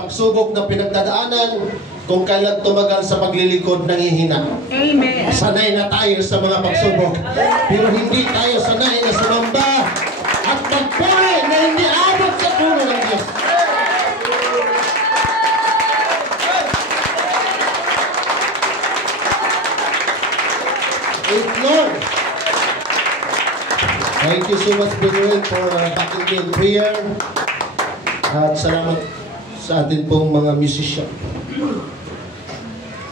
Pagsubok na pinagdadaanan kung kailan tumagal sa paglilingkod nanghihina. Amen. Sanay na tayo sa mga pagsubok. Pero hindi tayo sanay na sumamba at magpuri na hindi abot sa puno ng Diyos. Praise Lord. Thank you so much, Brother, for backing me in prayer. At salamat sa atin pong mga musician.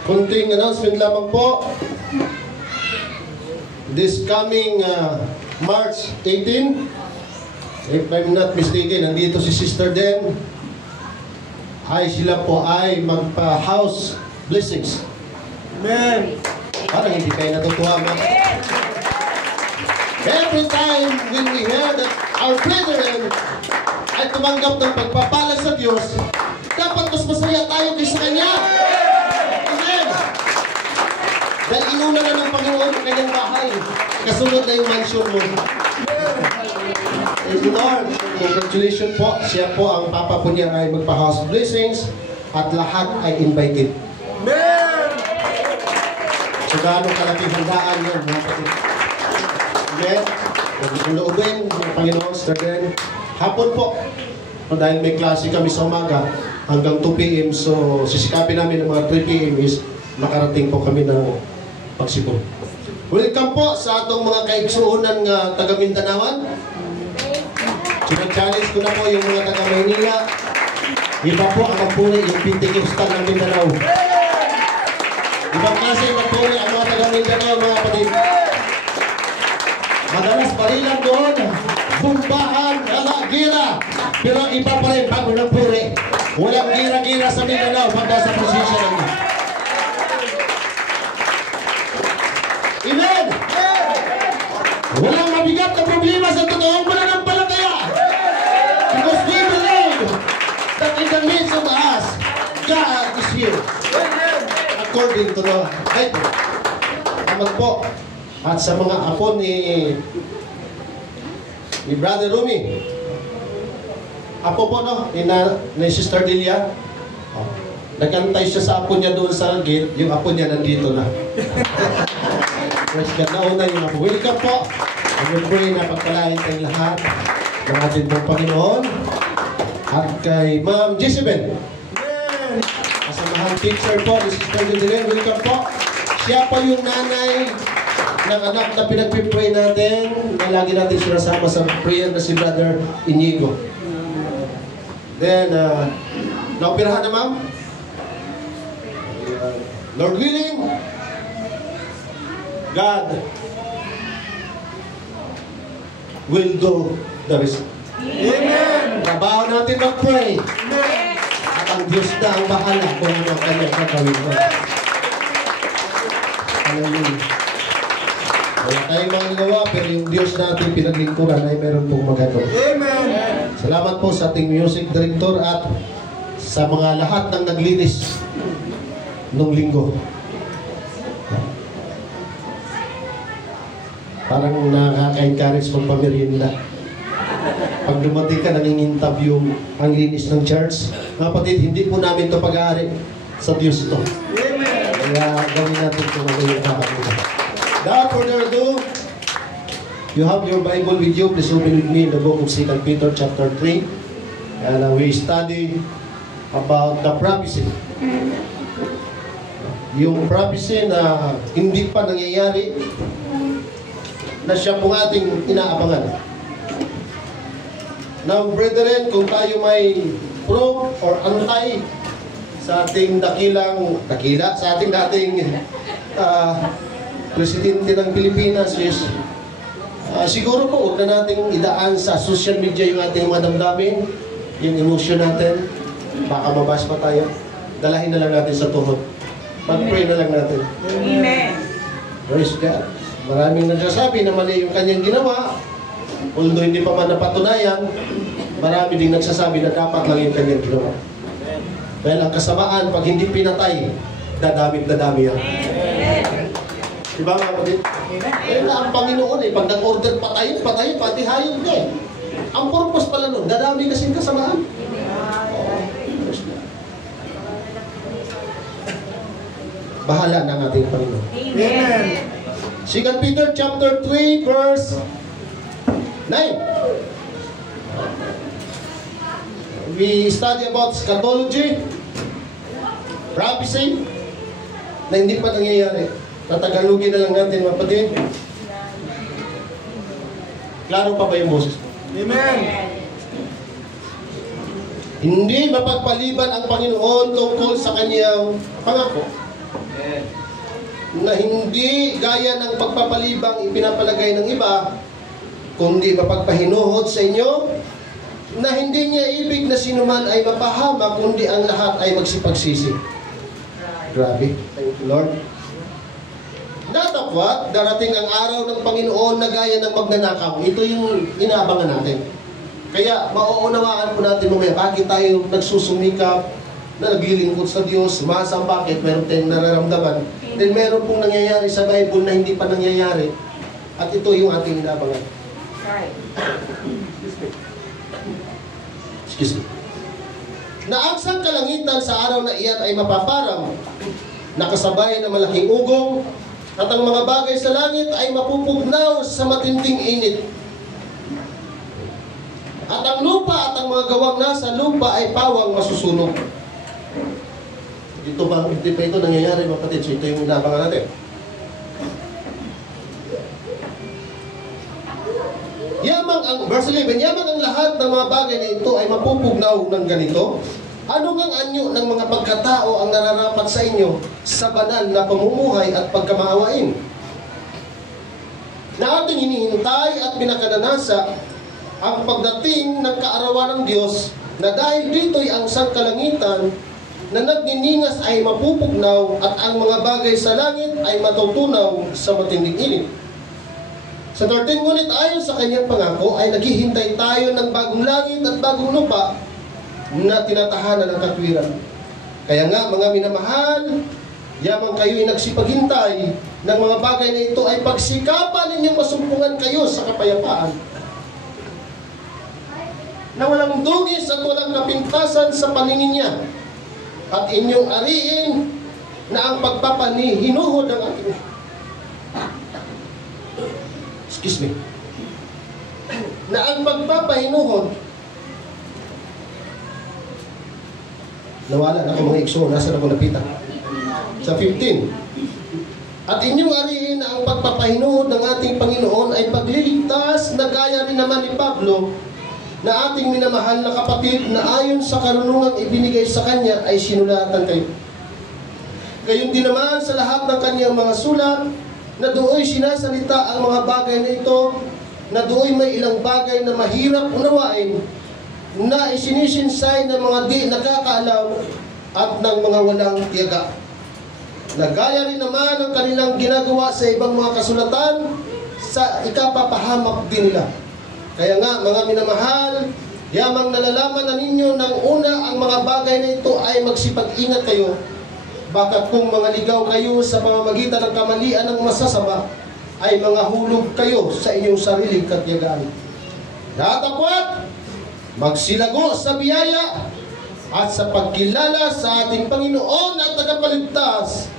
Kunting announcement lamang po. This coming March 18, if I'm not mistaken, nandito si Sister Den. Sila po ay magpa-house blessings. Amen. Parang hindi kayo natutuwa, ma. Every time when we hear that our brethren ay tumanggap ng pagpapala sa Diyos, dapat mas masaya tayo kaysa Kanya. Amen. Dahil inuna na ng Panginoon ang kanyang bahay. Kasunod na yung mansion mo. Praise the Lord. Congratulations po. Siya po, ang papa po niya ay magpa-house blessings at lahat ay invited. Amen. So gaano kalaki handaan yun, mga kapatid. Amen. Nagsuloobin ng Panginoon, Sister Den. Hapon po. Dahil may klase kami sa umaga hanggang 2 p.m. So sisikapin namin ng mga 3 p.m. is makarating po kami ng Pagsibol. Welcome po sa atong mga kaigsuunan ng taga Mindanawan. Sinag-challenge ko na po yung mga taga Maynila. Iba po ang magpuri yung Pentecostal ng Mindanao. Ibang klase yung magpuri ang mga taga Mindanao, mga kapatid. Madalas barilan doon, bumbahan, gira. Pero iba pa rin bago ng puri. Walang gira-gira sa Mindanao pagka sa posisyon namin. Amen! Walang mabigat na problema sa totoong pananampalataya. Because we believe that in the midst of us, God is here. According to the Bible. Amat po. At sa mga apo ni Brother Rumi. Apo po, no? Ni Sister Delia. Nagantay siya sa apo niya doon sa gate. Yung apo niya nandito na. Praise God. Nauna yung apo. Welcome po. I pray na pagkalain kayong lahat ng ating pong Panginoon. At kay Ma'am Jezebel. Kasamahan teacher po ni Sister Delia. Welcome po. Siya po yung nanay ng anak na pinagpipray natin na lagi natin sinasama sa prayer na si Brother Inigo. Then, naoperahan na, ma'am? Lord willing, God will do the rest. Amen! Trabaho natin mag-pray. Amen! At ang Diyos na ang bahala kung ano ang kanyang gagawin mo. Hallelujah. Wala tayong magagawa, pero yung Diyos natin pinaglingkuran ay meron pong magagawa. Amen! Salamat po sa ating music director at sa mga lahat ng naglinis nung linggo. Parang nakaka-encourage magpamerienda. Pag dumating ka, nanging-interview ang linis ng church. Mga kapatid, hindi po namin ito pag-aari sa Diyos ito. Amen! Kaya gawin natin ito magiging kakapita. Without further ado, you have your Bible with you. Please open with me in the book of 2 Peter chapter 3. And we study about the prophecy. Yung prophecy na hindi pa nangyayari, na siya pong ating inaabangan. Now, brethren, kung tayo may pro or anti sa ating sa ating dating Presidente ng Pilipinas is siguro po huwag na natin idaan sa social media yung ating mga damdamin, yung emotion natin. Baka mabas pa tayo. Dalahin na lang natin sa tuhod. Mag-pray na lang natin. Amen. Praise God. Maraming nagsasabi na mali yung kanyang ginawa. Although hindi pa man napatunayan, marami ding nagsasabi na dapat lang yung kanyang ginawa. Dahil ang kasamaan, pag hindi pinatay, dadamit-dadami yan. Diba mga kapatid? Eh na ang Panginoon pag nag-order patayin, pati hayop ka eh. Ang purpose pala nun, dadami kasing kasamaan. bahala ng ating Panginoon. Amen. 2 Peter chapter 3 verse 9. We study about eschatology, prophecy, na hindi pa nangyayari. Tatagalugin na lang natin, mapatid. Klaro pa ba yung boses? Amen. Hindi mapagpaliban ang Panginoon tungkol sa kanyang pangako. Na hindi gaya ng pagpapalibang ipinapalagay ng iba, kundi mapagpahinuhod sa inyo, na hindi niya ibig na sinuman ay mapahama, kundi ang lahat ay magsipagsisi. Grabe. Thank you, Lord. Datapwat, darating ang araw ng Panginoon na gaya ng magnanakaw. Ito yung inaabangan natin. Kaya mauunawaan po natin mamaya bakit tayo nagsusumikap na naglilingkod sa Diyos, sumasamba, bakit meron tayong nararamdaman. Then meron pong nangyayari sa Bible na hindi pa nangyayari. At ito yung ating inaabangan. Right. Excuse me. Na ang sangkalangitan sa araw na iyan ay mapaparang, nakasabay na malaking ugong, at ang mga bagay sa langit ay mapupugnaw sa matinding init. At ang lupa at ang mga gawang nasa lupa ay pawang masusunog. Hindi pa ito nangyayari, kapatid. So ito yung inabangan natin. Yamang ang, verse 11, yamang ang lahat ng mga bagay na ito ay mapupugnaw ng ganito. Ano ngang anyo ng mga pagkatao ang nararapat sa inyo sa banal na pamumuhay at pagkamaawain? Na ating hinihintay at pinakananasa ang pagdating ng kaarawan ng Diyos, na dahil dito'y ang sangkalangitan na nagniningas ay mapupugnaw at ang mga bagay sa langit ay matutunaw sa matinding init. Sa 13, ngunit ayon sa kanyang pangako ay naghihintay tayo ng bagong langit at bagong lupa na tinatahanan ng katwiran. Kaya nga, mga minamahal, yamang kayo'y nagsipaghintay ng mga bagay na ito ay pagsikapan ninyong masumpungan kayo sa kapayapaan, na walang dungis at walang kapintasan sa paningin niya, at inyong ariin na ang pagpapanihinuhod ng ating na ang pagpapahinuhod, nawala na ako mga ikso, nasa na ko napitan sa 15. At inyong ariin na ang pagpapahinuhod ng ating Panginoon ay pagliligtas, na gaya rin naman ni Pablo, na ating minamahal na kapatid, na ayon sa karunungang ibinigay sa kanya ay sinulatan kayo. Gayon din naman sa lahat ng kanyang mga sulat, na dooy sinasalita ang mga bagay na ito, na dooy may ilang bagay na mahirap unawain, na isinisinsay ng mga di nakakaalam at ng mga walang tiyaga. Nagaya rin naman ang kanilang ginagawa sa ibang mga kasulatan, sa ikapapahamak din nila. Kaya nga, mga minamahal, yamang nalalaman na ninyo ng una ang mga bagay na ito ay magsipag-ingat kayo. Baka kung mga ligaw kayo sa pamamagitan ng kamalian ng masasama, ay mga hulog kayo sa inyong sariling katiyagaan. Datapwat, magsilago sa biyaya at sa pagkilala sa ating Panginoon at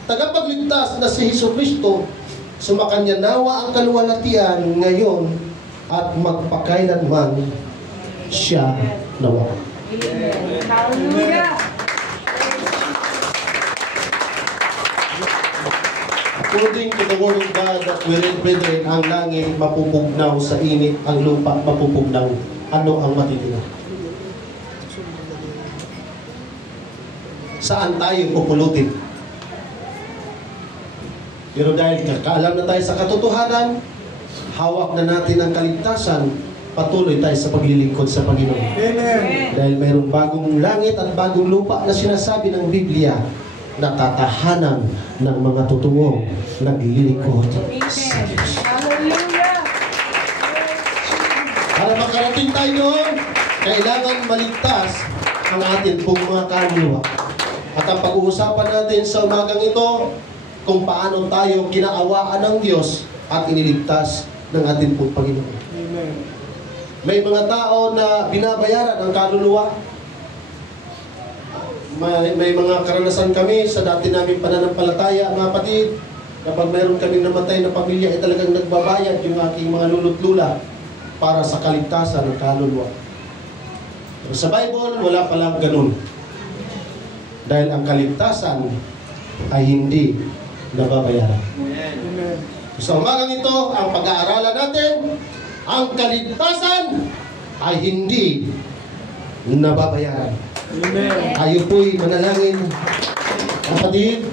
tagapagligtas na si Jesucristo. Sumakanya nawa ang kaluwalhatian ngayon at magpakailanman siya nawa. Amen. Hallelujah. According to the Word of God that we read, brethren, ang langit mapupugnaw sa init, ang lupa mapupugnaw. Ano ang matitira? Saan tayo pupulutin? Pero dahil kakaalam na tayo sa katotohanan, hawak na natin ang kaligtasan, patuloy tayo sa paglilingkod sa Panginoon. Amen. Dahil mayroong bagong langit at bagong lupa na sinasabi ng Biblia, na tatahanan ng mga tutuwong naglilingkod sa Diyos. Hallelujah. Para makarating tayo doon, kailangan maligtas ang atin pong mga kaluluwa. At ang pag-uusapan natin sa umagang ito, kung paano tayo kinaawaan ng Diyos at iniligtas ng ating pong Panginoon. Amen. May mga tao na binabayaran ang kaluluwa. may mga karanasan kami sa dati namin pananampalataya, mga kapatid. Kapag mayroon kaming namatay na pamilya, ay talagang nagbabayad yung aking mga lolo't lula para sa kaligtasan ng kaluluwa. Pero sa Bible, wala palang ganun. Dahil ang kaligtasan ay hindi nababayaran. Amen. Sa umagang ito, ang pag-aaralan natin, ang kaligtasan ay hindi nababayaran. Amen. Tayo po'y manalangin, kapatid.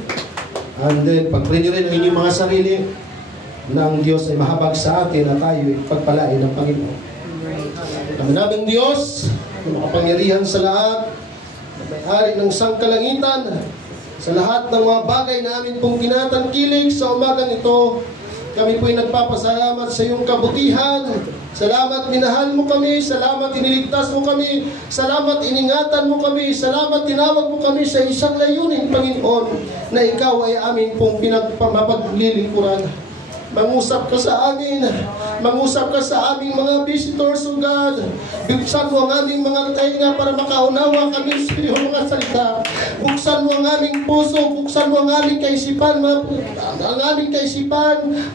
And then, pag-pray nyo rin ang inyong mga sarili na ang Diyos ay mahabag sa atin at tayo ay pagpalain ng Panginoon. Naman namin Diyos, na makapangyarihan sa lahat, na may-ari ng sangkalangitan, sa lahat ng mga bagay na amin pong tinatangkilik sa umagang ito, kami po'y nagpapasalamat sa iyong kabutihan. Salamat minahal mo kami, salamat iniligtas mo kami, salamat iningatan mo kami, salamat tinawag mo kami sa isang layunin, Panginoon, na ikaw ay amin pong pinagpapaglilingkuran. Mangusap ka sa amin, mangusap ka sa aming mga visitors, O God. Buksan mo ang aming mga tainga para makaunawa kami sa iyong mga salita. Buksan mo ang aming puso, buksan mo ang aming kaisipan,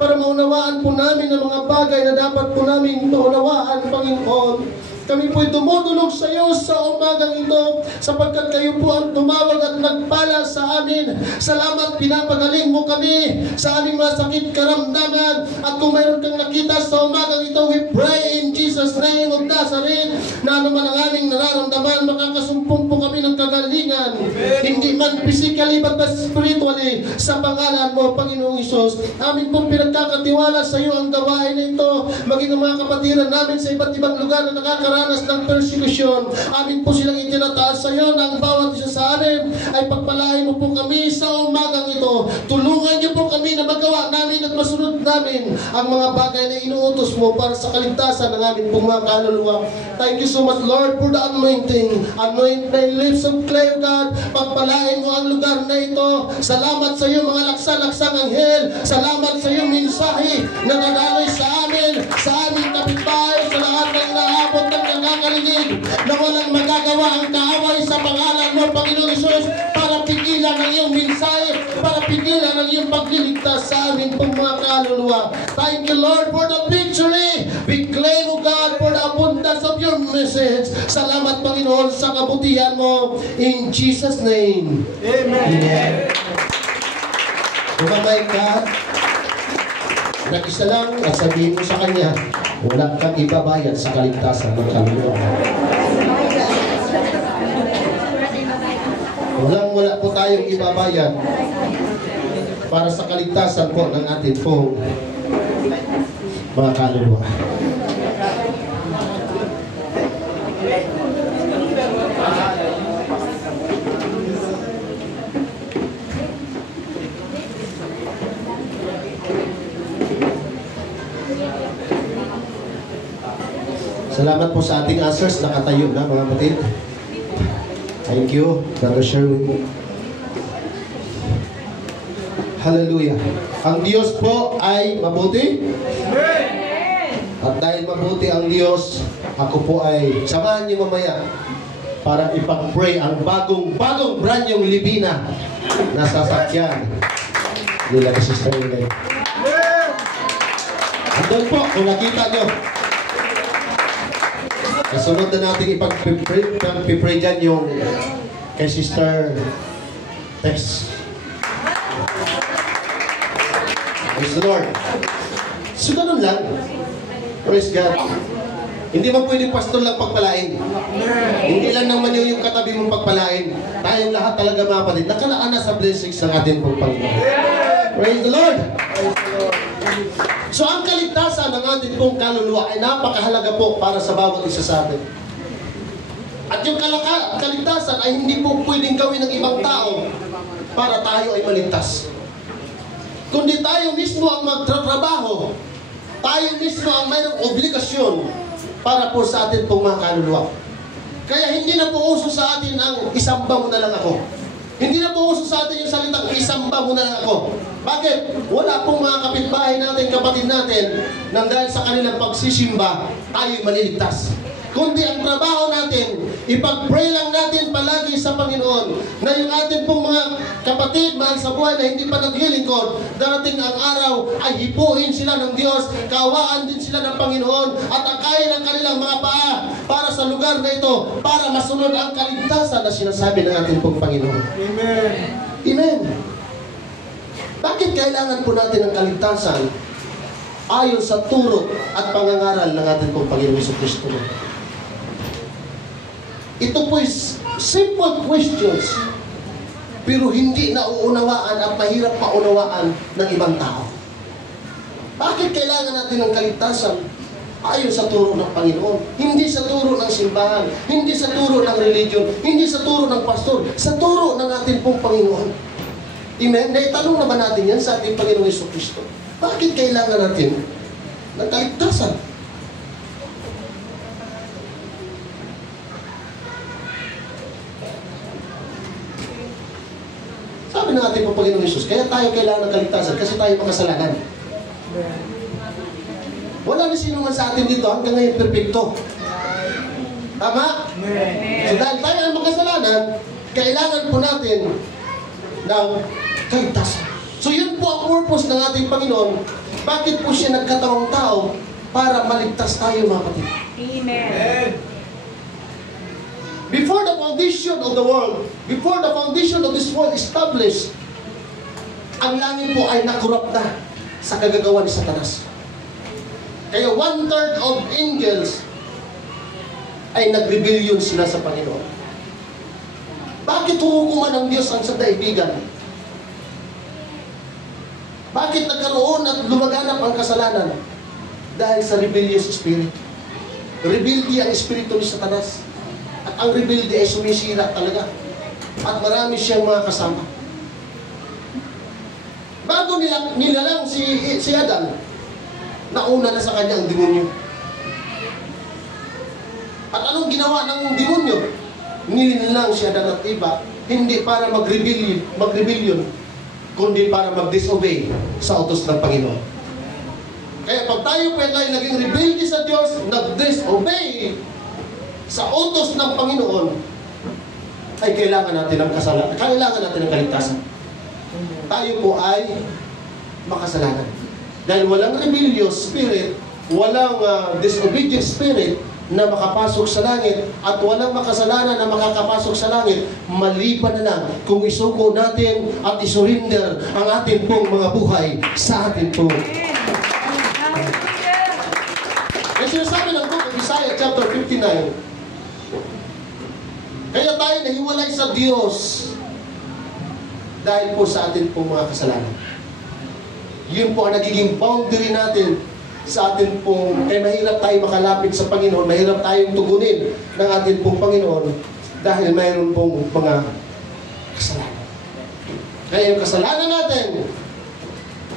para maunawaan po namin ang mga bagay na dapat po namin maunawaan, Panginoon. Kami po'y dumudulog sa iyo sa umagang ito sapagkat kayo po ang tumawag at nagpala sa amin. Salamat, pinapagaling mo kami sa aming mga sakit karamdaman. At kung mayroon kang nakita sa umagang ito, we pray in Jesus' name of Nazareth na naman ang aming nararamdaman, makakasumpong po kami ng kagalingan. Hindi man physically but spiritually sa pangalan mo, Panginoong Isus. Amin pong pinagkakatiwala sa iyo ang gawain na ito, maging ang mga kapatiran namin sa iba't ibang lugar na nakakaranas ng persecution. Amin po silang itinataas sa iyo ng bawat isa sa amin ay pagpalain mo po kami sa umagang ito. Tulungan niyo po kami na magawa namin at masunod namin ang mga bagay na inuutos mo para sa kaligtasan ng aming pong mga kaluluwa. Thank you so much, Lord, for the anointing. Anoint my lips of clay, O God. Pagpalain mo ang lugar na ito. Salamat sa iyo, mga laksa-laksang anghel. Salamat sa iyo, mensahe na nagaloy sa amin, sa aming kapitbahay, sa lahat ng inaabot ng nakakarinig na walang magagawa ang kaaway sa pangalan mo, Panginoong Isus, para pigilan ang iyong mensahe, para pigilan ang iyong pagliligtas sa amin pong mga kaluluwa. Thank you, Lord, for the victory. We claim, O God, for the abundance of your message. Salamat, Panginoon, sa kabutihan mo. In Jesus' name. Amen. Umamay ka, nag-isa lang at sabihin mo sa Kanya, wala kang ibabayad sa kaligtasan ng kaluluwa. Wala po tayong ibabayad para sa kaligtasan po ng ating pong mga kaluluwa. Salamat po sa ating answers. Nakatayo na, mga kapatid. Thank you, Brother Sherwin. Hallelujah. Ang Diyos po ay mabuti. At dahil mabuti ang Diyos, ako po ay samahan niyo mamaya para ipag-pray ang bagong brand yung libina na sasakyan nila ni Sister Elaine. Andun po, kung nakita nyo. Kasunod na natin ipag-pray dyan yung kay Sister Tess. Praise the Lord. So, ganun lang. Praise God. Hindi man pwedeng pastor lang pagpalain. Hindi lang naman yung katabi mong pagpalain. Tayong lahat talaga mga kapatid, nakalaan na sa blessings ng ating pong Panginoon. Praise the Lord. So ang kaligtasan ng ating pong kaluluwa ay napakahalaga po para sa bawat isa sa atin. At yung kaligtasan ay hindi po pwedeng gawin ng ibang tao para tayo ay maligtas. Kundi tayo mismo ang magtratrabaho, tayo mismo ang mayroong obligasyon para po sa atin pong mga kaluluwa. Kaya hindi na po uso sa atin ang isamba mo na lang ako. Hindi na po uso sa atin yung salitang isamba mo na lang ako. Bakit? Wala pong mga kapitbahay natin, kapatid natin, nang dahil sa kanilang pagsisimba, tayo'y maliligtas. Kundi ang trabaho natin, Ipag-pray lang natin palagi sa Panginoon na yung atin pong mga kapatid, mahal sa buhay na hindi pa naglilingkod, darating ang araw ay hipuin sila ng Diyos, kaawaan din sila ng Panginoon, at akayin ang kanilang mga paa para sa lugar na ito, para masunod ang kaligtasan na sinasabi ng ating pong Panginoon. Amen. Amen. Bakit kailangan po natin ang kaligtasan? Ayon sa turo at pangangaral ng ating pong Panginoon Jesucristo. Ito po is simple questions, pero hindi nauunawaan at mahirap maunawaan ng ibang tao. Bakit kailangan natin ng kaligtasan? Ayon sa turo ng Panginoon. Hindi sa turo ng simbahan, hindi sa turo ng religion, hindi sa turo ng pastor, sa turo ng ating pong Panginoon. Amen? Naitanong naman natin yan sa ating Panginoong Jesucristo. Bakit kailangan natin ng kaligtasan? Sabi ng ating Panginoong Hesus, kaya tayo kailangan ng kaligtasan kasi tayo makasalanan. Wala na sino man sa atin dito hanggang ngayon perfecto. Tama? So dahil tayo ang makasalanan, kailangan po natin ng kaligtasan. So yun po ang purpose ng ating Panginoon. Bakit po siya nagkatawang tao? Para maligtas tayo, mga kapatid. Amen. Before the foundation of the world, before the foundation of this world established, ang langit po ay nakorrupt na sa kagagawa ni Satanas. Kaya 1/3 of angels ay nag-rebellion sila sa Panginoon. Bakit hukuman ng Diyos ang sa daibigan? Bakit nagkaroon at lumaganap ang kasalanan? Dahil sa rebellious spirit. Rebellion ang espiritu ni Satanas. At ang rebelde ay sumisira talaga. At marami siyang mga kasama. Bago nilalang si Adan, nauna na sa kanya ang demonyo. At anong ginawa ng demonyo? Nilalang si Adan at Eva, hindi para mag-rebellion, kundi para mag-disobey sa utos ng Panginoon. Kaya pag tayo po ay naging rebelde sa Diyos, nag-disobey sa utos ng Panginoon, ay kailangan natin ng kasalanan. Kailangan natin ng kaligtasan. Tayo po ay makasalanan. Dahil walang rebellious spirit, walang disobedient spirit na makapasok sa langit, at walang makasalanan na makakapasok sa langit, maliban na lang kung isuko natin at isurrender ang ating pong mga buhay sa ating pong. Hallelujah. Kaya sinasabi ng book of Isaiah chapter 59, kaya tayo nahiwalay sa Diyos dahil po sa atin pong mga kasalanan. Yun po ang nagiging boundary natin sa atin pong, kaya mahirap tayo makalapit sa Panginoon, mahirap tayong tugunin ng atin pong Panginoon dahil mayroon pong mga kasalanan. Kaya yung kasalanan natin,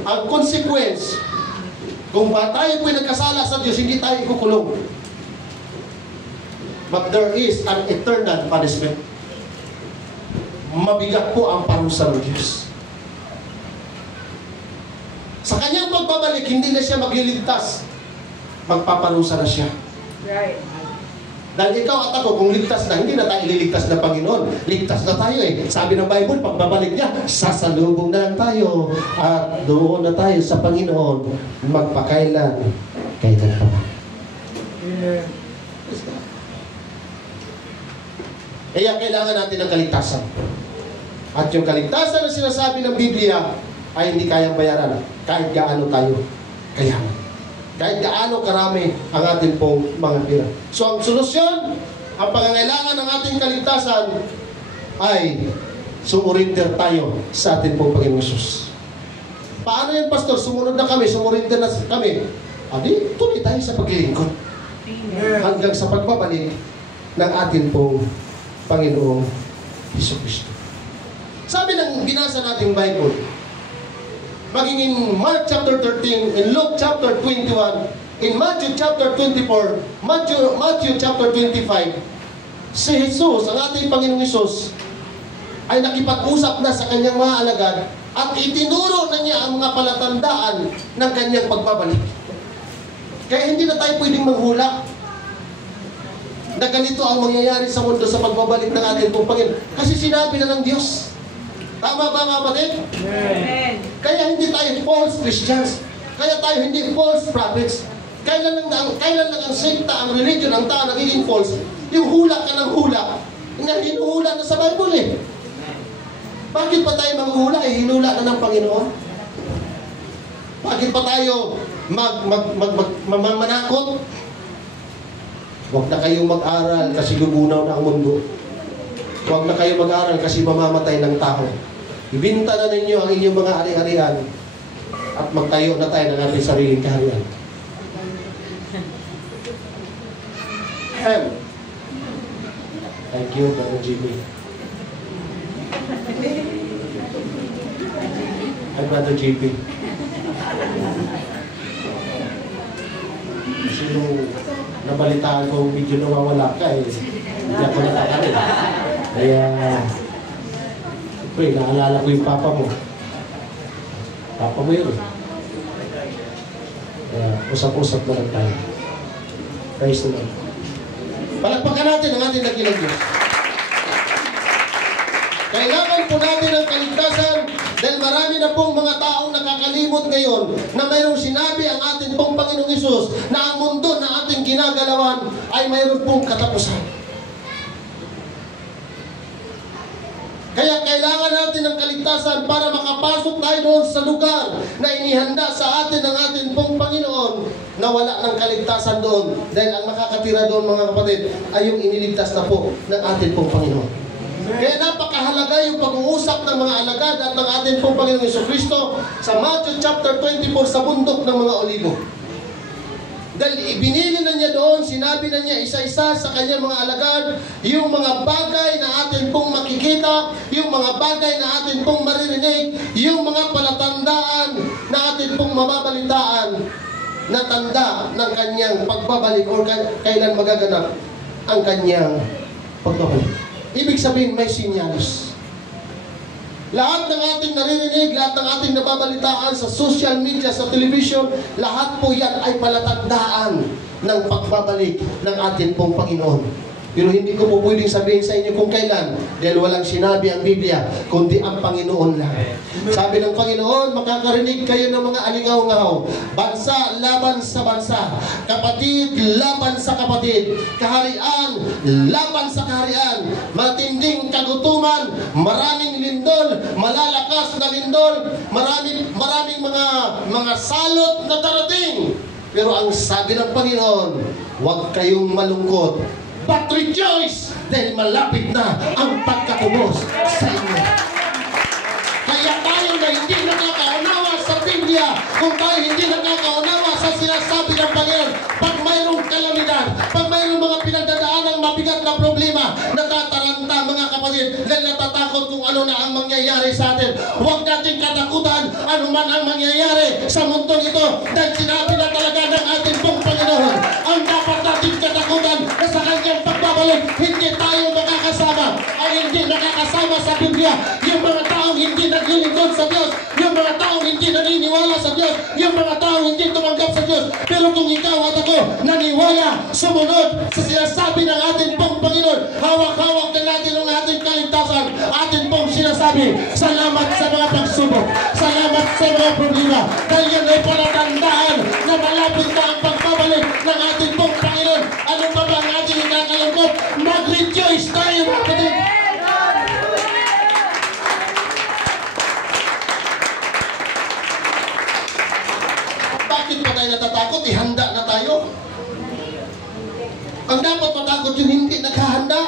ang consequence, kung ba tayo po'y nagkasala sa Diyos, hindi tayo ikukulong. But there is an eternal punishment. Mabigat po ang parusa ng Diyos. Sa kanyang pagbabalik, hindi na siya magliligtas. Magpaparusa na siya. Right. Dahil ikaw at ako, kung ligtas na, hindi na tayo ililigtas na Panginoon. Ligtas na tayo eh. Sabi ng Bible, pagbabalik niya, sasalubong na lang tayo. At doon na tayo sa Panginoon, magpakailan, kailan pa ba? Amen. Kaya kailangan natin ng kaligtasan. At yung kaligtasan na sinasabi ng Biblia ay hindi kayang bayaran kahit gaano tayo kayaman. Kahit gaano karami ang ating pong mga pira. So ang solusyon, ang pangangailangan ng ating kaligtasan ay sumurinder tayo sa ating pong Panginoong Hesus. Paano yan, Pastor? Sumunod na kami, sumurinder na kami. Adi, tuloy tayo sa paglilingkod. Hanggang sa pagbabalik ng ating pong Panginoong Jesucristo. Sabi ng binasa nating Bible, maging in Mark chapter 13, in Luke chapter 21, in Matthew chapter 24, Matthew chapter 25, si Jesus, ang ating Panginoong Hesus, ay nakipag-usap na sa kanyang mga alagad at itinuro na niya ang mga palatandaan ng kanyang pagbabalik. Kaya hindi na tayo pwedeng manghula. na ganito ang mangyayari sa mundo sa pagbabalik ng ating pong Panginoon. Kasi sinabi na ng Diyos. Tama ba mga kapatid? Amen. Kaya hindi tayo false Christians. Kaya tayo hindi false prophets. Kailan lang ang sekta, ang religion, ang tao nagiging false? Yung hula ka ng hula. Hinuhula na sa Bible eh. Bakit pa tayo manghula? Hinula na ng Panginoon. Bakit pa tayo manakot? Huwag na kayong mag-aral kasi gugunaw na ang mundo. Huwag na kayo mag-aral kasi mamamatay ng tao. Ibinta na ninyo ang inyong mga ari-arian at magtayo na tayo ng ating sariling kaharian. Thank you, Brother Jimmy. Hi, Brother JP. Kasi nung nabalitaan ko medyo nawawala ka eh, hindi ako natakarin. Kaya, siyempre, naalala ko yung papa mo. Papa mo yun. Kaya, usap-usap na lang tayo. Praise the Lord. Palakpakan natin ang ating dakilang Diyos. Kailangan po natin ang kaligtasan dahil marami na pong mga taong nakakalimot ngayon na mayroong sinabi ang ating pong Panginoong Hesus na ang mundo na ating ginagalawan ay mayroon pong katapusan. Kaya kailangan natin ng kaligtasan para makapasok tayo doon sa lugar na inihanda sa atin ng ating pong Panginoon na wala ng kaligtasan doon. Dahil ang makakatira doon mga kapatid ay yung iniligtas na po ng ating pong Panginoon. Kaya napakahalaga yung pag-uusap ng mga alagad at ng ating pong Panginoong Jesucristo sa Matthew chapter 24 sa bundok ng mga olibo. Dahil ibinili na niya doon, sinabi na niya isa-isa sa kanyang mga alagad, yung mga bagay na atin pong makikita, yung mga bagay na atin pong maririnig, yung mga palatandaan na atin pong mababalitaan na tanda ng kanyang pagbabalik o kailan magaganap ang kanyang pagbabalik. Ibig sabihin, may sinyalis. Lahat ng ating naririnig, lahat ng ating nababalitaan sa social media, sa television, lahat po yan ay palatandaan ng pagbabalik ng ating pong Panginoon. Pero hindi ko po pwedeng sabihin sa inyo kung kailan dahil walang sinabi ang Biblia, kundi ang Panginoon lang. Sabi ng Panginoon, makakarinig kayo ng mga alingaw-ngaw. Bansa laban sa bansa. Kapatid laban sa kapatid. Kaharian laban sa kaharian. Matinding kagutuman, maraming lindol, malalakas na lindol, maraming mga salot na darating. Pero ang sabi ng Panginoon, huwag kayong malungkot. But rejoice dahil malapit na ang pagkatubos sa inyo. Kaya tayo na hindi nakakaunawa sa Biblia, kung tayo hindi nakakaunawa sa sinasabi ng Panginoon, pag mayroong kalamidad, pag mayroong mga pinagdadaan ng mabigat na problema, natataranta mga kapatid, dahil natatakot kung ano na ang mangyayari sa atin. Huwag natin katakutan ano man ang mangyayari sa mundong ito, dahil sinabi na talaga ng ating pong Panginoon, ang dapat natin katakutan na sa kanyang pagbabalik, hindi tayo makakasama, ay hindi nakakasama sa Biblia. Yung mga taong hindi naglilingkod sa Diyos, yung mga taong hindi naniniwala sa Diyos, yung mga taong hindi tumanggap sa Diyos. Pero kung ikaw at ako naniwala, sumunod sa sinasabi ng ating pong Panginoon, hawak-hawak na natin ang ating kaligtasan, ating pong sinasabi, salamat sa mga pagsubok, salamat sa mga problema, dahil yan ay palatandaan na malapit na ang pagbabalik ng ating pong Panginoon. Ano ba ba ang ating ikakalungkot? Mag-rejoice tayo mga kapatid. Bakit pa tayo natatakot? Ihanda na tayo. Ang dapat matakot yung hindi naghahanda.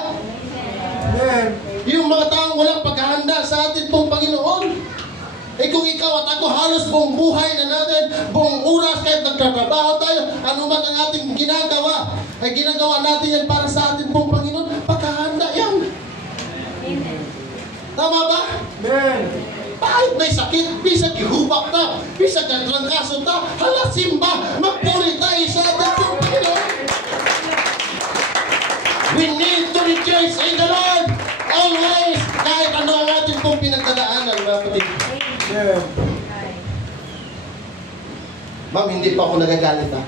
Amen. Yung mga taong walang paghahanda sa atin pong Panginoon. Eh kung ikaw at ako halos buong buhay na natin, buong oras kahit nagtatrabaho tayo, ano man ang ating ginagawa, ay ginagawa natin yan para sa atin pong Panginoon, paghahanda yan. Amen. Tama ba? Amen. Kahit may sakit, bisag ihubak na, bisag natrangkaso na, hala simba, magpuri tayo sa atin pong Panginoon. We need to rejoice in the Lord always, kahit ano ang ating pong pinagdadaanan, mga kapatid. Amen. Ma'am, hindi pa ako nagagalit ha.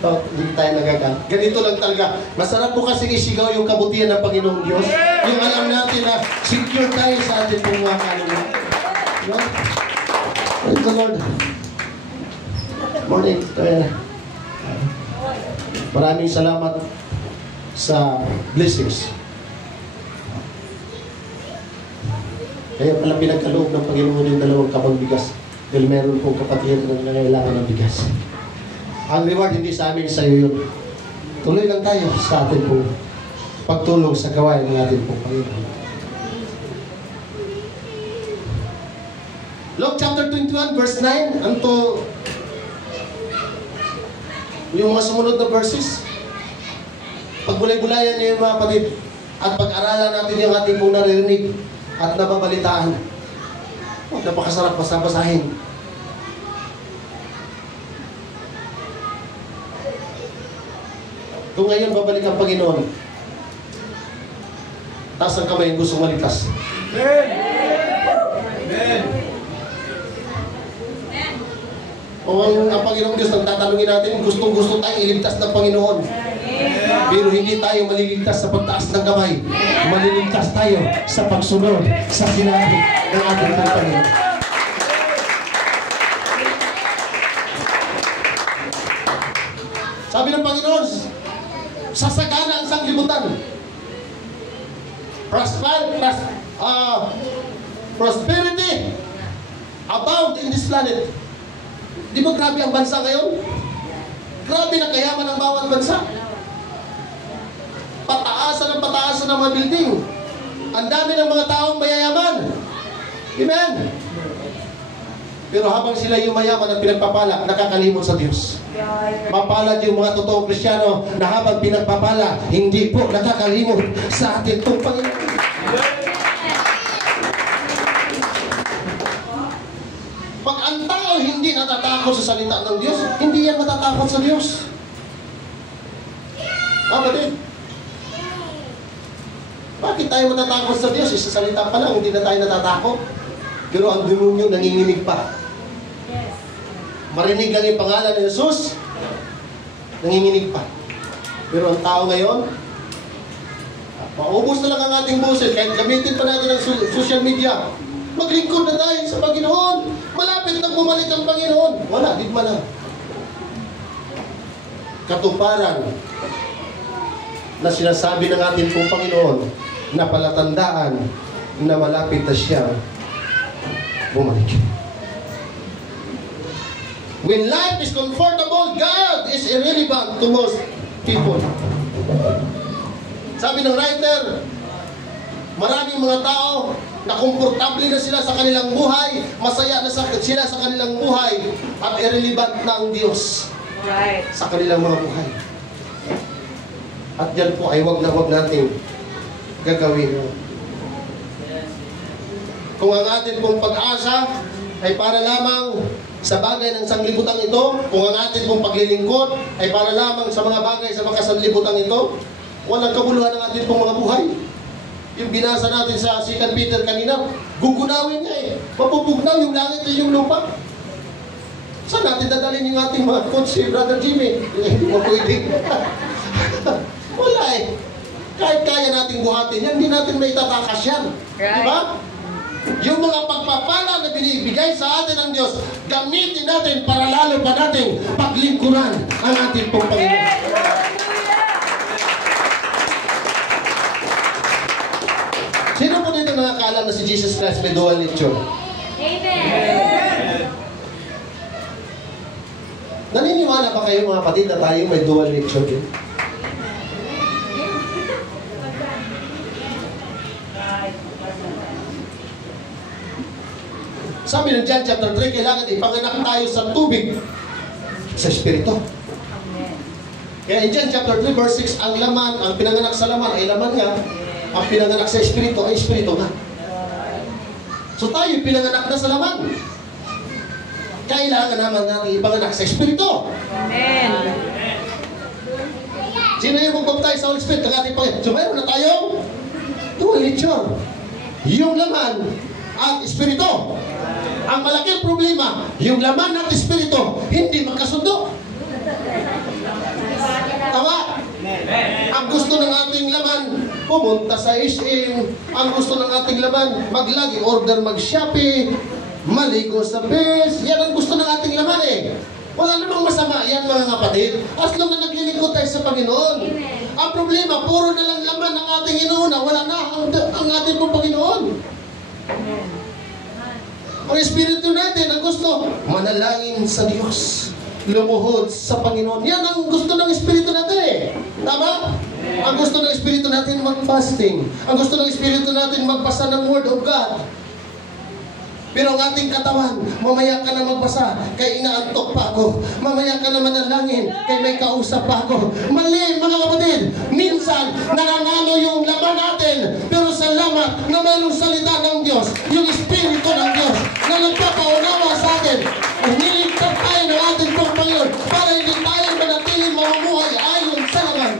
Hindi tayo nagagal. Ganito lang talaga. Masarap po kasi isigaw yung kabutihan ng Panginoong Diyos. Yung alam natin na secure tayo sa ating pong mga kaluluwa. Diba? Praise the Lord. Morning. Maraming salamat sa blessings. Kaya pala pinagkaloob ng Panginoon yung 2 kabang bigas. Dahil meron pong kapatid na nangangailangan ng bigas. Ang reward hindi sa amin, sa iyo yun. Tuloy lang tayo sa atin pong pagtulong sa gawain ng ating pong Panginoon. Luke chapter 21 verse 9 anto yung mga sumunod na verses. Pagbulay-bulayan niyo yung mga kapatid at pag-aralan natin yung ating pong naririnig at nababalitaan. Oh, napakasarap basa-basahin. Kung ngayon babalik ang Panginoon, taas ang kamay yung gusto maligtas. Amen. Amen. O ang Panginoong Diyos, nagtatanungin natin, gustong-gusto tayong iligtas ng Panginoon. Pero hindi tayo maliligtas sa pagtaas ng kamay. Maliligtas tayo sa pagsunod sa sinabi ng ating Panginoon. Sabi ng Panginoon, sasagana ang sanglibutan. Prosperity abound in this planet. Di ba grabe ang bansa ngayon? Grabe na kayaman ang bawat bansa. Pataasan ng mga building. Ang dami ng mga taong mayayaman. Amen. Pero habang sila yung mayaman at pinagpapala, nakakalimot sa Diyos. Mapalad yung mga totoong Kristiyano na habang pinagpapala, hindi po nakakalimot sa ating pong Panginoon. Pag ang tao hindi natatakot sa salita ng Diyos, hindi yan matatakot sa Diyos. Kapatid, bakit tayo matatakot sa Diyos? Sa salita pa lang, hindi na tayo natatakot. Pero ang demonyo nanginginig pa. Marinig lang yung pangalan ni Jesus, nanginginig pa. Pero ang tao ngayon, maubos na lang ang ating boses, kahit gamitin pa natin ang social media. Maglingkod na tayo sa Panginoon. Malapit na bumalik ang Panginoon. Wala, digma na. Katuparan na sinasabi ng ating pong Panginoon na palatandaan na malapit na siya bumalik. When life is comfortable, God is irrelevant to most people. Sabi ng writer, maraming mga tao na komportable na sila sa kanilang buhay, masaya na sila sa kanilang buhay, at irrelevant na ang Diyos sa kanilang mga buhay. At yan po ay wag na wag natin gagawin. Kung ang atin pong pag-asa ay para lamang sa bagay ng sanglibutang ito, kung ang atin pong paglilingkod ay para lamang sa mga bagay sa mga sanglibutang ito, walang kabuluhan ng atin pong mga buhay. Yung binasa natin sa 2 Peter kanina, gugunawin niya eh. Mapupugnaw yung langit at yung lupa. Saan natin dadalhin yung ating mga coach, si Brother Jimmy? Hindi mo pwede. Wala eh. Kahit kaya nating buhatin yan, hindi natin may tatakas yan. Right. Diba? Yung mga pagpapala na binibigay sa atin ng Diyos, gamitin natin para lalo pa natin paglingkuran ang ating pong Panginoon. Sino po dito nakakaalam na si Jesus Christ may dual nature? Amen! Naniniwala ba kayo mga kapatid na tayo may dual nature din? Sabi ng John chapter 3, kailangan ipanganak tayo sa tubig, sa Espiritu. Kaya in John chapter 3 verse 6, ang laman, ang pinanganak sa laman ay laman nga, ang pinanganak sa Espiritu ay Espiritu nga. So tayo pinanganak na sa laman. Kailangan naman natin ipanganak sa Espiritu. Amen! Sino yung magbabtay sa Holy Spirit? Ang ating Panginoon. So meron na tayong dual nature. Yung laman at Espiritu. Ang malaking problema, yung laman at Espiritu, hindi magkasundo. Tama? Ang gusto ng ating laman, pumunta sa SM. Ang gusto ng ating laman, maglagi order, mag-Shopee, maligo sa base. Yan ang gusto ng ating laman eh. Wala namang masama yan mga kapatid. As long na naglilingkod tayo sa Panginoon. Ang problema, puro na lang laman ng ating inuuna. Wala na ang ating pong Panginoon. Ang Espiritu natin, ang gusto, manalangin sa Diyos. Lumuhod sa Panginoon. Yan ang gusto ng Espiritu natin eh. Tama? Ang gusto ng Espiritu natin mag-fasting. Ang gusto ng Espiritu natin magbasa ng Word of God. Pero ang ating katawan, mamaya ka na magbasa, kaya inaantok pa ako. Mamaya ka na manalangin, kaya may kausap pa ako. Mali, mga kapatid. Minsan, nanganalo yung laman natin. Pero salamat na mayroong salita ng Diyos, yung Espiritu ng Diyos, na nagpapaunawa sa atin. Niligtas tayo ng ating pong Panginoon para hindi tayo manatiling mamumuhay ayon sa laman,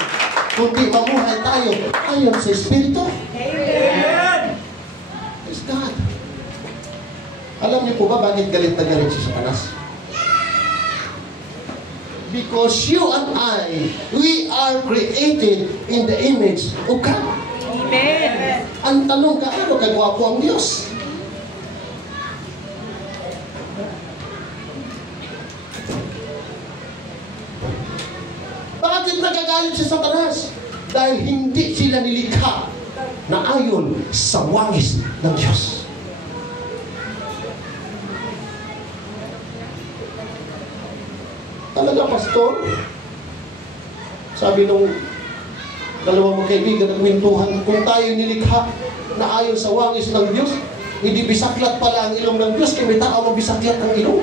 kundi mamuhay tayo ayon sa Espiritu. Amen. Praise God. Alam niyo po ba bakit galit na galit si Satanas? Because you and I, we are created in the image of God. Amen. Ang tanong, gaano kagwapo ang Diyos? Bakit nagagalit si Satanas? Dahil hindi sila nilikha na ayon sa wangis ng Diyos. Talaga, pastor? Sabi nung dalawang magkaibigan at mintuhan, kung tayo nilikha na ayon sa wangis ng Diyos, hindi bisaklat pala ang ilong ng Diyos, kaya may tao mabisaklat ang ilong.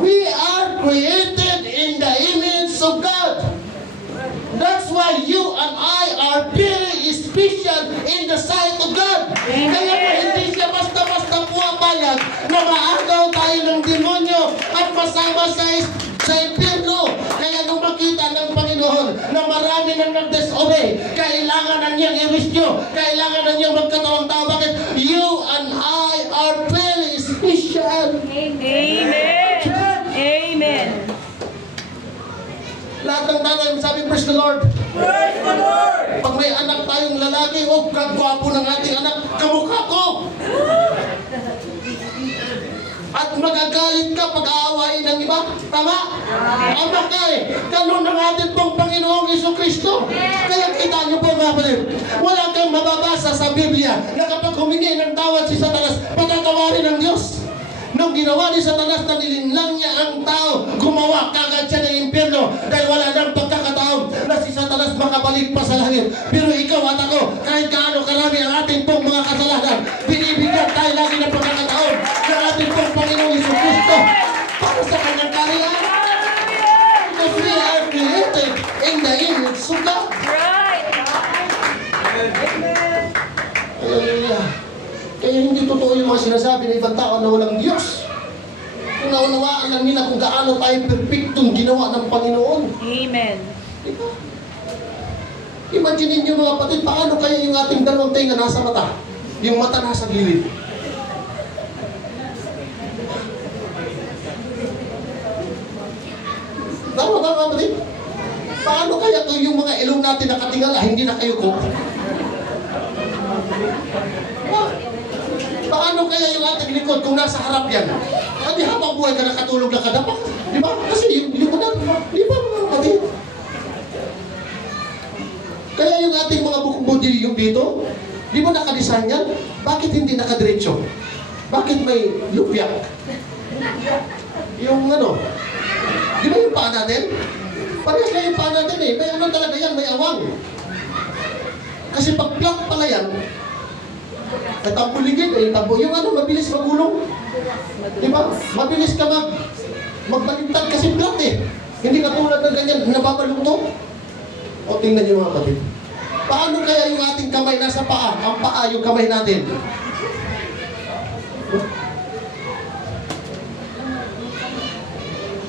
We are created in the image of God. That's why you and I are very special in the sight of God. Kaya po hindi siya basta-basta pumapalag na maagaw tayo ng demonyo at masama sa impyerno. Kaya nung makita ng Panginoon na marami nang nag-disobey, kailangan na niyang i-rescue, kailangan na niyang magkatawang tao. Bakit? You and I are very special. Amen. Amen. Lahat ng nanay, sabi, praise the Lord. Praise the Lord! Pag may anak tayong lalaki, oh, kagwapo ng ating anak, kamukha ko. At magagalit ka pag aawain ng iba. Tama? Tama ka eh. Ganun ang ating pong Panginoong Jesucristo. Kaya kita niyo po mga kapatid, wala kang mababasa sa Biblia na kapag humingi ng tawad si Satanas, patatawarin ng Diyos. Nung ginawa ni Satanas na nilinlang niya ang tao, gumawa kagad siya ng impyerno dahil wala nang pagkakataon na si Satanas makabalik pa sa langit. Pero ikaw at ako, kahit gaano karami ang ating pong mga kasalanan, binibigyan tayo lagi ng pagkakataon ng ating pong Panginoong Jesucristo para sa kanyang kaharian. Because we are created in the image of God. Right. Hallelujah. Kaya hindi totoo yung mga sinasabi ng ibang tao na walang Diyos. Kung naunawaan lang nila kung gaano tayo perfectong ginawa ng Panginoon. Amen. Diba? Imagine niyo mga kapatid, paano kaya yung ating dalawang tenga nasa mata? Yung mata nasa gilid. Tama ba mga kapatid? Paano kaya kung yung mga ilong natin nakatingala, hindi nakayuko? Paano kaya yung ating likod kung nasa harap yan? At di habang buhay ka nakatulog na kadapak. Di ba? Kasi yung likodan. Di ba mga kapatid? Kaya yung ating mga bukong yung dito, di ba nakadesign yan? Bakit hindi nakadiretso? Bakit may lupyak? Yung ano? Di ba yung paa natin? Parehas na yung paa natin eh. May ano talaga yan, may awang. Kasi pag flat pala yan, at ang puligid eh, yung ano, mabilis magulong. Di ba? Mabilis ka magbalintad kasi flat eh. Hindi katulad ng ganyan, nababalungto. O tingnan niyo mga kapatid. Paano kaya yung ating kamay nasa paa? Ang paa yung kamay natin.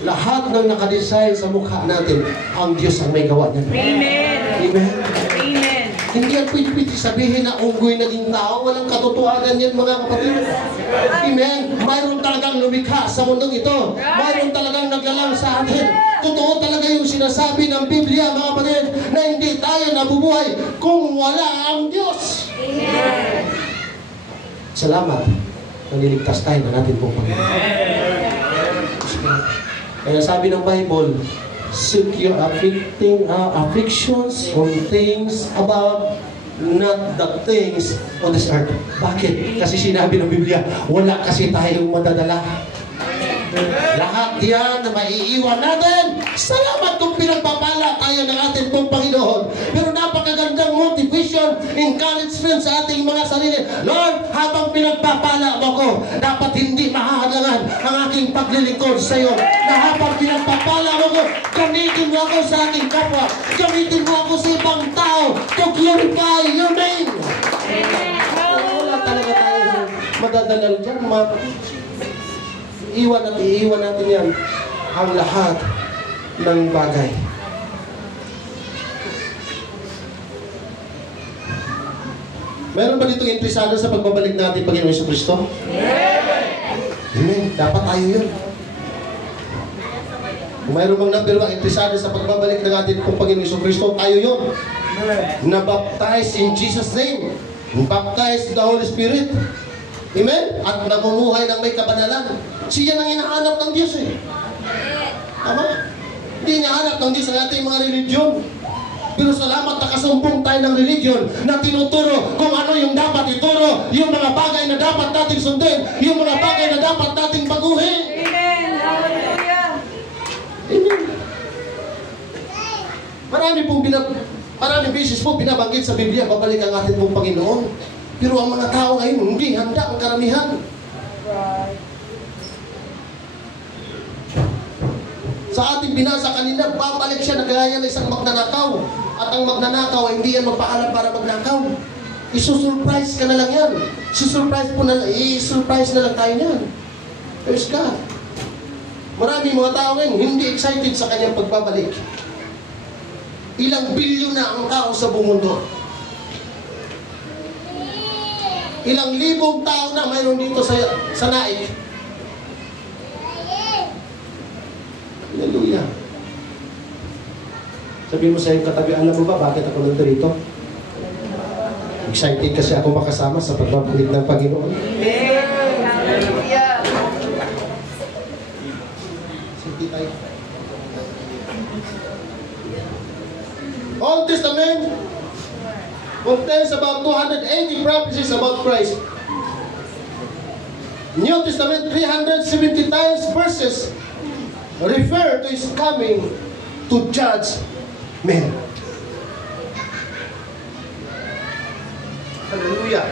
Lahat ng nakadesign sa mukha natin, ang Diyos ang may gawa niyan. Amen. Amen. Amen. Hindi yan pwede sabihin na unggoy naging tao. Walang katotohanan yan, mga kapatid. Amen. Mayroon talagang lumikha sa mundong ito. Mayroon talagang naglalang sa atin. Totoo talaga yung sinasabi ng Biblia, mga kapatid, na hindi tayo nabubuhay kung wala ang Diyos. Amen. Salamat. Naniligtas tayo na natin pong Panginoon. Kaya sabi ng Bible, seek your afflictions on things above, not the things on this earth. Bakit? Kasi sinabi ng Biblia, wala kasi tayong madadala. Lahat yan na maiiwan natin. Salamat kung pinagpapala tayo ng ating pong Panginoon. Pero napakagandang motivation, encouragement sa ating mga sarili. Lord, habang pinagpapala mo ko, dapat hindi mahahalangan ang aking paglilingkod sa iyo. Na habang pinagpapala mo ko, gamitin mo ako sa aking kapwa. Gamitin mo ako sa ibang tao to glorify your name. Wala talaga tayo madadala dyan, mga iiwan natin yan ang lahat ng bagay. Meron ba ditong interesado sa pagbabalik natin, Panginoon Jesucristo? Amen. Dapat tayo yun. Kung mayroon bang number one interesado sa pagbabalik ng ating Panginoon Jesucristo, tayo yun. Na-baptize in Jesus' name. Baptize the Holy Spirit. Amen? At namumuhay ng may kabanalan. Siya ang hinahanap ng Diyos eh. Tama? Hindi hinahanap ng Diyos ang ating mga religion. Pero salamat nakasumpong tayo ng religion na tinuturo kung ano yung dapat ituro, yung mga bagay na dapat nating sundin, yung mga bagay na dapat nating baguhin. Amen. Hallelujah. Amen. Maraming beses po binabanggit sa Biblia, babalik ang ating pong Panginoon. Pero ang mga tao ngayon, hindi handa ang karamihan. Sa ating binasa kanina, babalik siya na gaya ng isang magnanakaw. At ang magnanakaw ay hindi yan magpaalam para magnakaw. Isusurprise ka na lang yan. I-surprise na lang tayo yan. Praise God. Maraming mga tao ngayon, hindi excited sa kanyang pagbabalik. Ilang bilyon na ang tao sa buong mundo. Ilang libong tao na mayroon dito sa naik. Hallelujah. Sabihin mo sa iyong katabi, alam mo ba bakit ako nandito rito? Excited kasi ako makasama sa pagbabalik ng Panginoon. Amen. Hallelujah. Sige tayo. Old Testament contains about 280 prophecies about Christ. New Testament, 370 times verses refer to His coming to judge men. Hallelujah.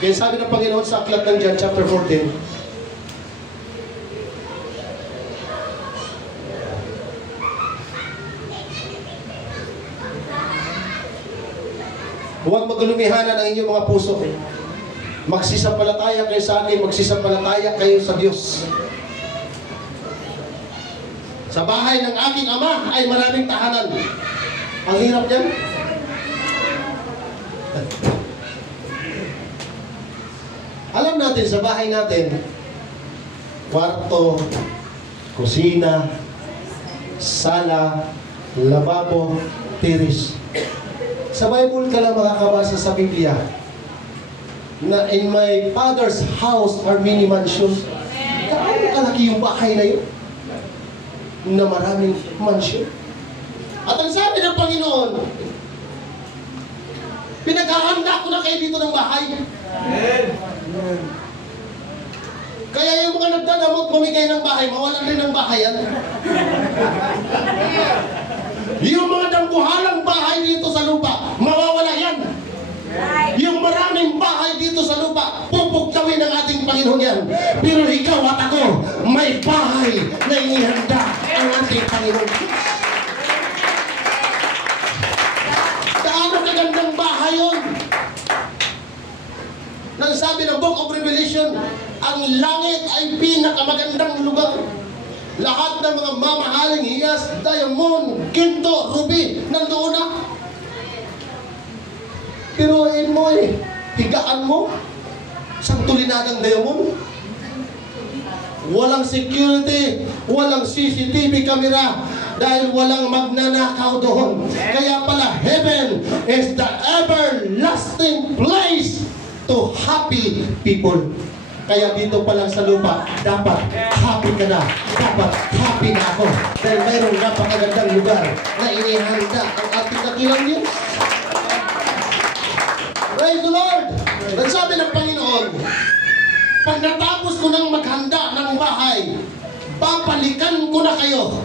Kaya sabi ng Panginoon sa aklat ng John chapter 14, huwag maglumihanan ang inyong mga puso. Magsisampalataya kayo sa akin, magsisampalataya kayo sa Diyos. Sa bahay ng aking Ama ay maraming tahanan. Ang hirap niyan. Alam natin, sa bahay natin, kwarto, kusina, sala, lababo, tiris. Sa Bible ka lang makakabasa sa Biblia na in my Father's house are many mansions. Gaano kalaki yung bahay na yun? Na maraming mansion. At ang sabi ng Panginoon, pinaghahanda ko na kayo dito ng bahay. Amen. Kaya yung mga nagdadamot mamigay ng bahay, mawalan rin ng bahayan. Yung mga dambuhalang bahay dito sa lupa, mawawala yan. Yung maraming bahay dito sa lupa, pupugtawin ng ating Panginoon yan. Pero ikaw at ako, may bahay na inihanda ang ating Panginoon. Gaano kagandang bahay yun? Nang sabi ng Book of Revelation, ang langit ay pinakamagandang lugar. Lahat ng mga mamahaling hiyas, diamond, ginto, ruby, nandoon na. Piruin mo higaan mo. Sang tulinadang diamond. Walang security, walang CCTV camera, dahil walang magnanakaw doon. Kaya pala, heaven is the everlasting place to happy people. Kaya dito pa lang sa lupa, dapat happy ka na. Dapat happy na ako. Dahil mayroong napakagandang lugar na inihanda ang ating dakilang Diyos. Praise the Lord! Nagsabi ng Panginoon, pag natapos ko nang maghanda ng bahay, babalikan ko na kayo.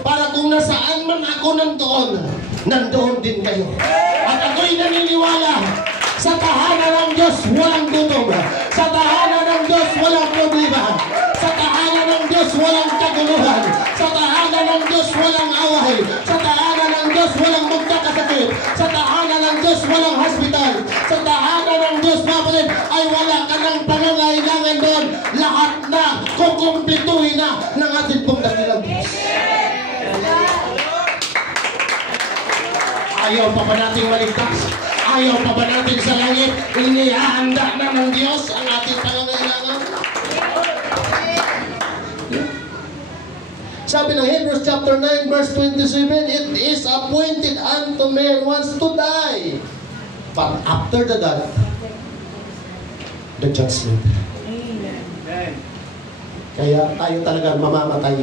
Para kung nasaan man ako nandoon din kayo. At ako'y naniniwala, sa tahanan ng Diyos walang gutom. Sa tahanan ng Diyos walang problema. Sa tahanan ng Diyos walang kaguluhan. Sa tahanan ng Diyos walang away. Sa tahanan ng Diyos walang magkakasakit. Sa tahanan ng Diyos walang hospital. Sa tahanan ng Diyos, kapatid, ay wala ka ng pangangailangan doon. Lahat na kukumpletuhin na ng ating pong dakilang Diyos. Ayaw pa ba nating maligtas? Ayaw pa ba natin sa langit? Inihahanda na ng Diyos ang ating pangangailangan? Sabi ng Hebrews chapter 9 verse 27, it is appointed unto men once to die. But after the death, the judgment. Kaya tayo talaga mamamatay.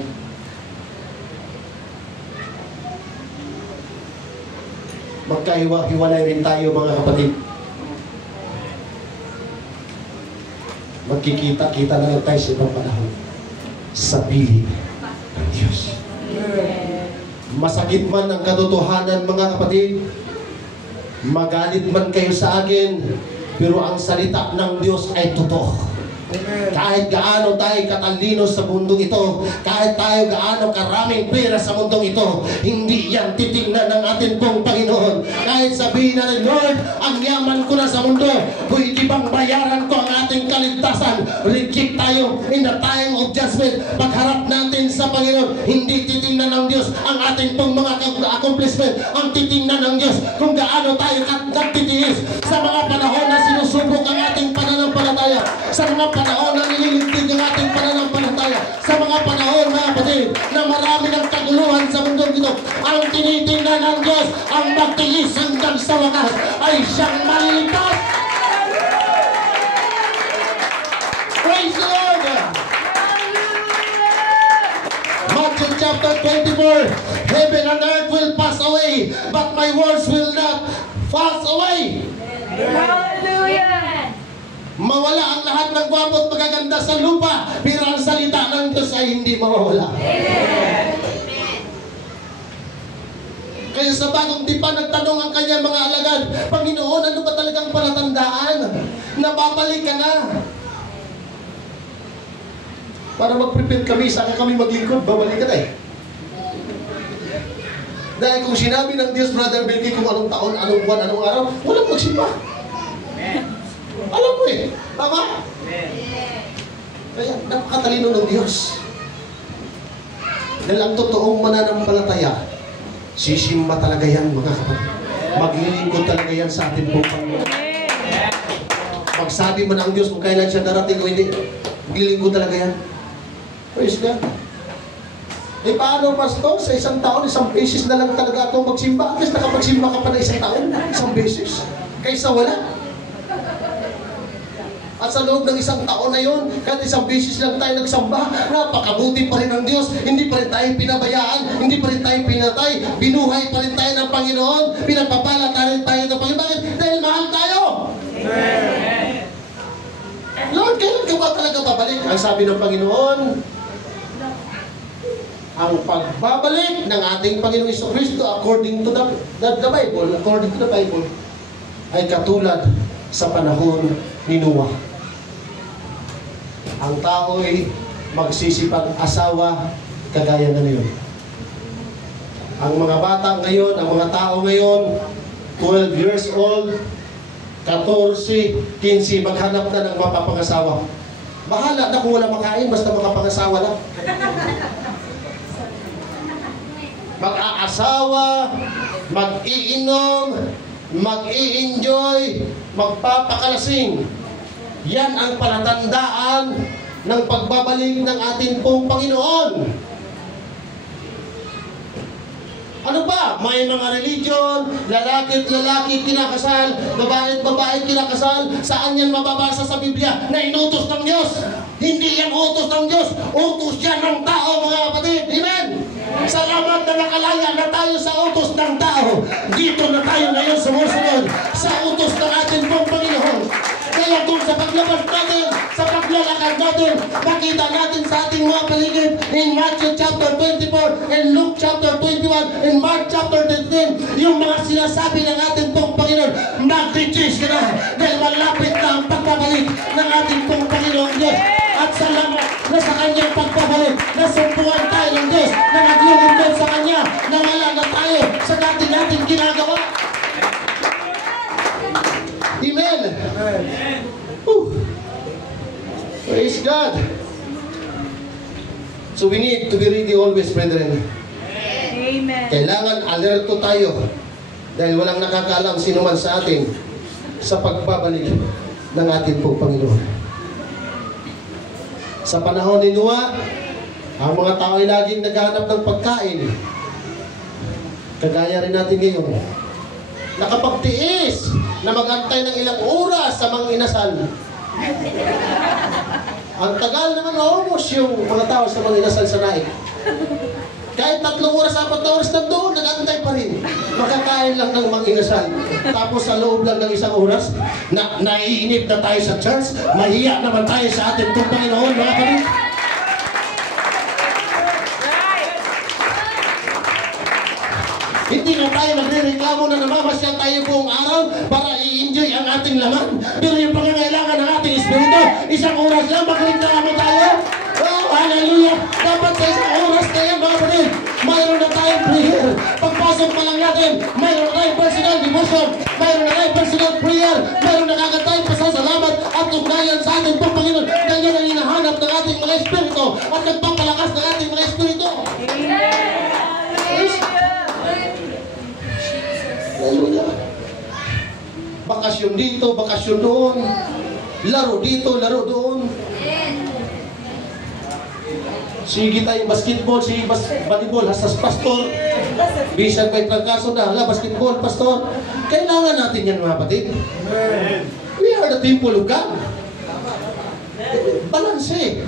Magkahiwa-hiwalay rin tayo, mga kapatid. Magkikita-kita na lang tayo sa ibang panahon sa piling ng Diyos. Masakit man ang katotohanan, mga kapatid. Magalit man kayo sa akin, pero ang salita ng Diyos ay totoo. Kahit gaano tayo katalino sa mundong ito, kahit tayo gaano karaming pera sa mundong ito, hindi yan titingnan ng ating pong Panginoon. Kahit sabihin natin, Lord, ang yaman ko na sa mundo, pwede bang bayaran ko ang ating kaligtasan? Reject tayo in the time of judgment. Pagharap natin sa Panginoon, hindi titingnan ng Diyos ang ating pong mga accomplishment. Ang titingnan ng Diyos kung gaano tayo nagtitiis sa mga panahon na sinusubok ang ating pananampalataya, sa mga panahon na nililigtig ang ating pananampalataya, sa mga panahon, mga kapatid, na marami ng kaguluhan sa mundo dito. Ang tinitingnan ng Diyos, ang magtiis hanggang sa wakas, ay siyang maliligtas. Praise the Lord! Matthew chapter 24, heaven and earth will pass away, but my words will not pass away. Hallelujah! Mawala ang lahat ng gwapo at magaganda sa lupa, pero ang salita ng Diyos ay hindi mawawala. Kaya sa bagong tipan, nagtanong ang kanyang mga alagad, Panginoon, ano ba talagang palatandaan na babalik ka na? Para mag-prepare kami, saka kami maglingkod, babalik ka na eh. Dahil kung sinabi ng Diyos, Brother Belky, kung anong taon, anong buwan, anong araw, walang magsimba. Alam mo eh. Tama? Kaya napakatalino ng Diyos. Dahil ang totoong mananampalataya, sisimba talaga yan, mga kapatid. Maglilingkod talaga yan sa ating buong Panginoon. Magsabi man ang Diyos kung kailan siya darating o hindi, maglilingkod talaga yan. Praise God. Eh paano, Pastor? Sa isang taon, isang beses na lang talaga ako magsimba. At least nakapagsimba ka pa na isang taon, isang beses. Kaysa wala. At sa loob ng isang taon na yun, kahit isang beses lang tayo nagsamba, napakabuti pa rin ng Diyos. Hindi pa rin tayo pinabayaan, hindi pa rin tayo pinatay, binuhay pa rin tayo ng Panginoon, pinagpapala tayo ng Panginoon. Bakit? Dahil mahal tayo. Lord, kailan ka ba talaga babalik? Ang sabi ng Panginoon, ang pagbabalik ng ating Panginoong Jesucristo according to the Bible, ay katulad sa panahon ni Noah. Ang tao'y magsisipag-asawa kagaya na ngayon. Ang mga bata ngayon, ang mga tao ngayon, 12 years old, 14, 15, maghanap na ng mapapangasawa. Bahala na kung wala makain, basta makapangasawa lang. Mag-aasawa, mag-iinom, mag-i-enjoy, magpapakalasing. Yan ang palatandaan ng pagbabalik ng ating pong Panginoon. Ano ba? May mga religion, lalaki at lalaki kinakasal, babae at babae kinakasal. Saan yan mababasa sa Biblia na inutos ng Diyos? Hindi yan utos ng Diyos. Utos yan ng tao, mga kapatid. Amen? Salamat na nakalaya na tayo sa utos ng tao. Dito na tayo ngayon sumusunod sa utos ng ating pong Panginoon. Kaya kung sa paglabas natin, sa paglalakad natin, makita natin sa ating mga paligid in Matthew chapter 24, in Luke chapter 21, in Mark chapter 13, yung mga sinasabi ng ating pong Panginoon, mag-rejoice ka na dahil malapit na ang pagbabalik ng ating pong Panginoon Diyos. At salamat na sa kanyang pagbabalik, nasumpuan tayo ng Diyos na naglulungkod sa Kanya, na wala na tayo sa dati natin ginagawa. Amen. Praise God. So we need to be ready always, brethren. Amen. Kailangan alerto tayo dahil walang nakakaalam sino man sa atin sa pagbabalik ng ating pong Panginoon. Sa panahon ni Noah, ang mga tao ay laging naghahanap ng pagkain. Kagaya rin natin ngayon. Nakapagtiis na magantay ng ilang oras sa mga inasal. Ang tagal naman naubos yung mga tao sa mga inasal sa naik. Kahit 3 oras, 4 oras na doon, nag-antay pa rin. Makakain lang ng mga inasal. Tapos sa loob lang ng 1 oras, naiinip na tayo sa church, mahiya naman tayo sa ating pong Panginoon, mga kapatid. Hindi na tayo nagre-reklamo na namamasyal tayo buong araw para i-enjoy ang ating laman. Pero yung pangangailangan ng ating espiritu, 1 oras lang, magreklamo tayo. Oh, hallelujah! Dapat sa 1 oras na yan, mga kapatid, mayroon na tayong prayer. Pagpasok pa lang natin, mayroon na tayong personal devotion, mayroon na tayong personal prayer, mayroon na kagad tayong pasasalamat at ugnayan sa ating pong Panginoon. Dahil yan ang hinahanap ng ating mga espiritu at nagpapalakas ng ating mga espiritu. Hallelujah. Bakasyon dito, bakasyon doon. Laro dito, laro doon. Sige tayong basketball, sige volleyball, hasas pastor. Bisag may trangkaso na, hala, basketball, pastor. Kailangan natin yan, mga kapatid. We are the temple of God. Balance eh.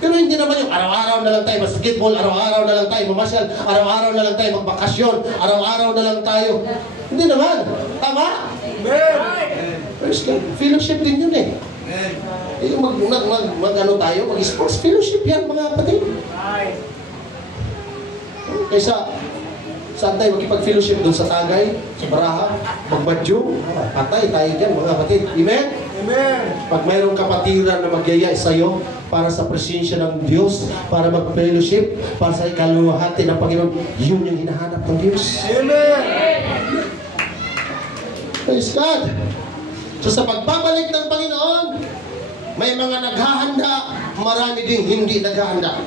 Pero hindi naman yung araw-araw na lang tayo basketball, araw-araw na lang tayo mamasyal, araw-araw na lang tayo magbakasyon, araw-araw na lang tayo. Hindi naman. Tama? Fellowship din yun eh. Yung mag-ano tayo, mag-sports fellowship yan, mga kapatid. Kaysa saan tayo magkipag-fellowship doon sa Tagay, sa Baraha, magbadyo, patay tayo dyan, mga kapatid. Amen? Amen. Pag mayroong kapatiran na magyaya sa'yo para sa presensya ng Diyos, para mag-fellowship, para sa ikaluwalhati ng Panginoon, yun yung hinahanap ng Diyos. Amen. Praise God. So sa pagbabalik ng Panginoon, may mga naghahanda, marami ding hindi naghahanda.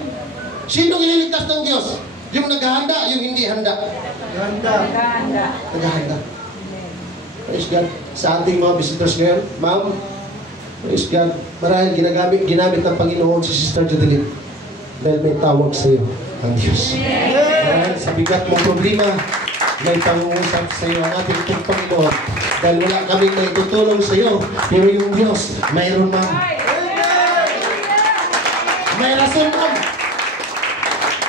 Sino ililigtas ng Diyos? Yung naghahanda, yung hindi handa. Ganda. Naghahanda. Praise God. Sa ating mga visitors ngayon, ma'am, praise God. Marahil ginamit ng Panginoon si Sister Judeline dahil may tawag sa iyo ang Diyos. Marahil sa bigat mong problema, may pangungusap sa iyo ang ating Panginoon. Dahil wala kaming may tutulong sa iyo, pero yung Diyos, mayroon ma'am. May rason ma'am.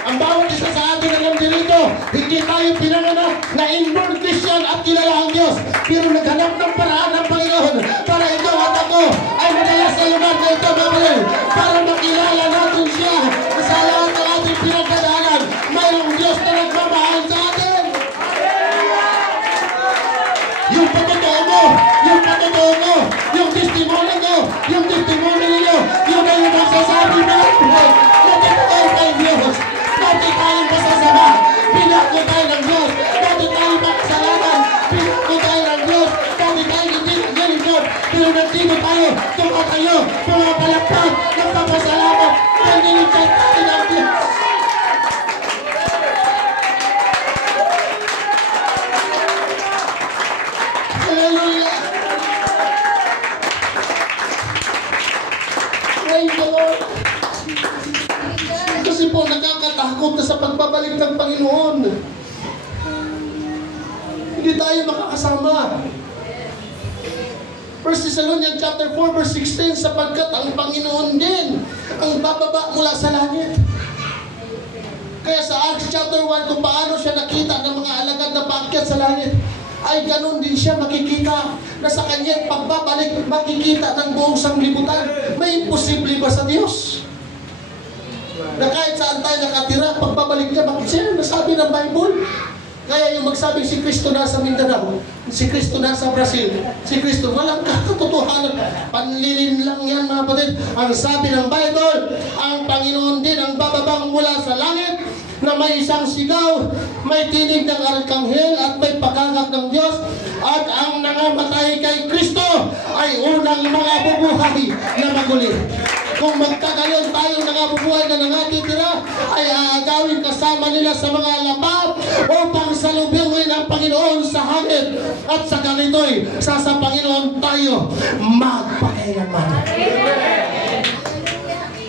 Ang bawat isa sa atin na nandito, hindi tayo pinanganak na inborn Christian at kilala ang Diyos. Pero naghanap ng paraan ng Panginoon para ikaw at ako ay madala sa lugar na ito, mga para makilala natin siya sa lahat ng ating pinagdadaanan. Mayroong Diyos na nagmamahal sa atin. Yung patotoo mo, yung testimony ko, yung testimony niyo, yung ay magsasabi na natitakaw kay Diyos. Dati tayong masasama, pinako tayo ng Diyos. Dati tayong makasalanan, pinako tayo ng Diyos. Dati tayong hindi ng Diyos. Pero nandito tayo, tumatayo, pumapalakpak, nagpapasalanan. Kasi po, nakakatakot na sa pagbabalik ng Panginoon. Hindi tayo makakasama. 1 Thessalonians chapter 4 verse 16, sapagkat ang Panginoon din ang bababa mula sa langit. Kaya sa Acts chapter 1, kung paano siya nakita ng mga alagad na paakyat sa langit, ay ganun din siya makikita na sa kanyang pagbabalik makikita ng buong sanglibutan. May imposible ba sa Diyos? Na kahit saan tayo nakatira, pagbabalik niya, bakit siya nasabi ng Bible? Kaya yung magsabing si Kristo nasa Mindanao, si Kristo nasa Brazil, si Kristo, walang katotohanan. Panlilin lang yan, mga kapatid. Ang sabi ng Bible, ang Panginoon din ang bababang mula sa langit, na may isang sigaw, may tinig ng arkanghel at may pagkakak ng Diyos, at ang nangamatay kay Kristo ay unang mga bubuhay na maguli. Kung magtagayon tayo nangabubuhay na nangatitira, ay aagawin kasama nila sa mga lapap upang salubungin ang Panginoon sa hangin. At sa ganito'y sa Panginoon tayo magpakailanman.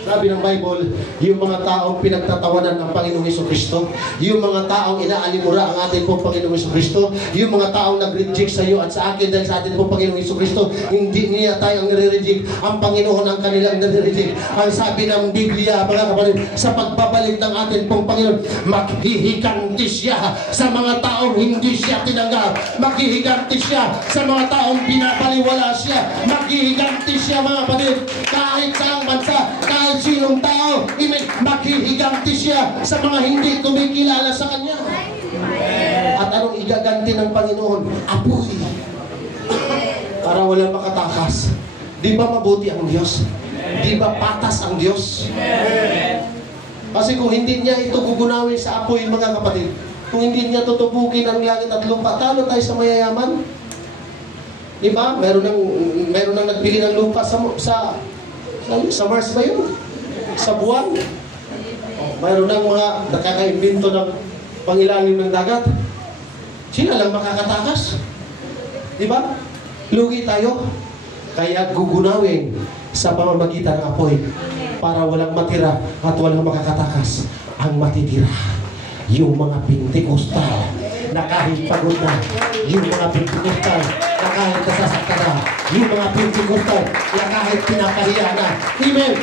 Sabi ng Bible, yung mga taong pinagtatawanan ng Panginoong Jesucristo, yung mga taong inaalimura ang atin pong Panginoong Jesucristo, yung mga taong nag-reject sa iyo at sa akin dahil sa atin pong Panginoong Jesucristo, hindi niya tayo ang nire-reject, ang Panginoon ang kanilang nire-reject. Ang sabi ng Biblia, mga kapatid, sa pagbabalik ng atin pong Panginoon, maghihiganti siya sa mga taong hindi siya tinanggap, maghihiganti siya sa mga taong binabaliwala siya, maghihiganti siya, mga kapatid, kahit saang bansa, kahit sinong tao, maghihiganti siya sa mga hindi kumikilala sa Kanya. At anong igaganti ng Panginoon? Apoy. Para walang makatakas. Di ba mabuti ang Diyos? Di ba patas ang Diyos? Kasi kung hindi niya ito gugunawin sa apoy, mga kapatid, kung hindi niya tutubugin ang langit at lupa, talo tayo sa mayayaman. Di ba? Meron nang nagbili ng lupa sa Mars ba yun? Sa buwan. Mayroon ng mga nakakaimbento ng pangilalim ng dagat. Sila lang makakatakas. Diba? Lugi tayo. Kaya gugunawin sa pamamagitan ng apoy para walang matira at walang makakatakas. Ang matitira, yung mga Pentecostal na kahit pagod na, yung mga Pentecostal na kahit nasasakta na, yung mga Pentecostal na kahit pinapahiya na. Amen.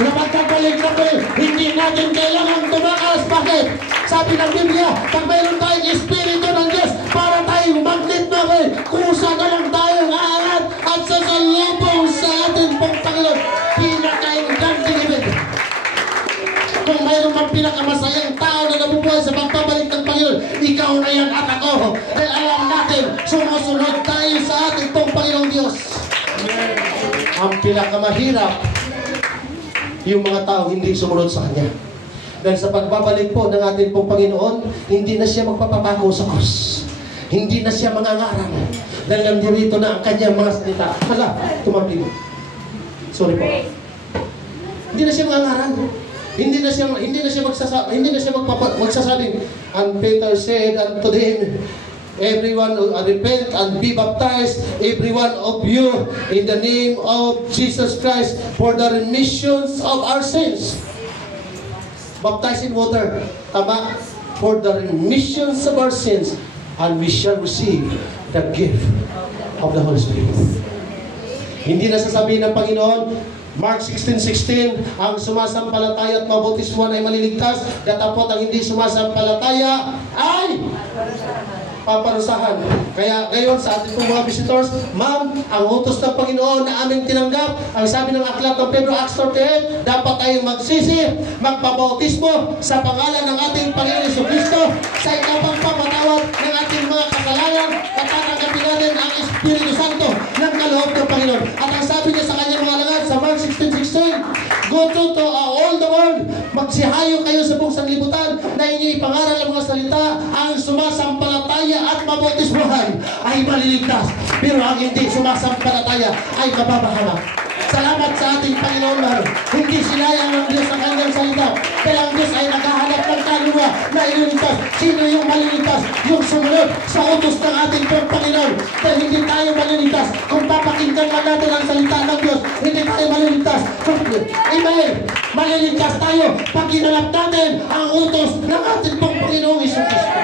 Na pagkabalik na po, hindi natin kailangan tumakas. Bakit? Sabi ng Biblia, pag mayroon tayong Espiritu ng Diyos, para tayong magnet na po, kusa na lang tayong aangat at sasalubong sa ating pong Panginoon. Pinaka-inganting ibig. Kung mayroon mang pinakamasayang tao na nabubuhay sa pagbabalik ng Panginoon, ikaw na yan at ako. Dahil alam natin, sumusunod tayo sa ating pong Panginoong Diyos. Ang pinakamahirap, yung mga tao hindi sumunod sa Kanya. Dahil sa pagbabalik po ng ating pong Panginoon, hindi na siya magpapapako sa krus. Hindi na siya mangangarang. Dahil nandirito na ang Kanyang mga salita. Hala, tumapin. Sorry po. Hindi na siya mangangarang. Hindi na siya magsasabing, and Peter said unto them, everyone repent and be baptized, every one of you, in the name of Jesus Christ, for the remissions of our sins. Baptized in water, tama? For the remissions of our sins, and we shall receive the gift of the Holy Spirit. Hindi na sasabihin ng Panginoon, Mark 16:16, ang sumasampalataya at mabautismuhan ay maliligtas, datapot ang hindi sumasampalataya ay paparusahan. Kaya ngayon sa ating mga visitors, ma'am, ang utos ng Panginoon na aming tinanggap, ang sabi ng aklat ng Pedro, Acts 38, dapat tayong magsisi, magpabautismo sa pangalan ng ating Panginoon Jesucristo sa ikapang pamatawad ng ating mga kasalanan at tatanggapin natin ang Espiritu Santo ng kaloob ng Panginoon. At ang sabi niya sa kanyang mga alagad sa Mark 16:16, go to all the world, magsihayo kayo sa buong sanglibutan na inyo ipangaral ang mga salita, ang sumasampalataya at mabautismuhan ay maliligtas, pero ang hindi sumasampalataya ay mababahamak. Salamat sa ating Panginoon, Lord. Hindi sinayang ng Diyos ang kanyang salita, kaya ang Diyos ay naghahanap ng kaluluwa na ililigtas. Sino yung maliligtas yung sumunod sa utos ng ating Panginoon. Dahil hindi tayo maliligtas kung papakinggan lang natin ang salita ng Diyos. Hindi tayo maliligtas. Amen. Maliligtas tayo pag ginanap natin ang utos ng ating Panginoong Jesucristo.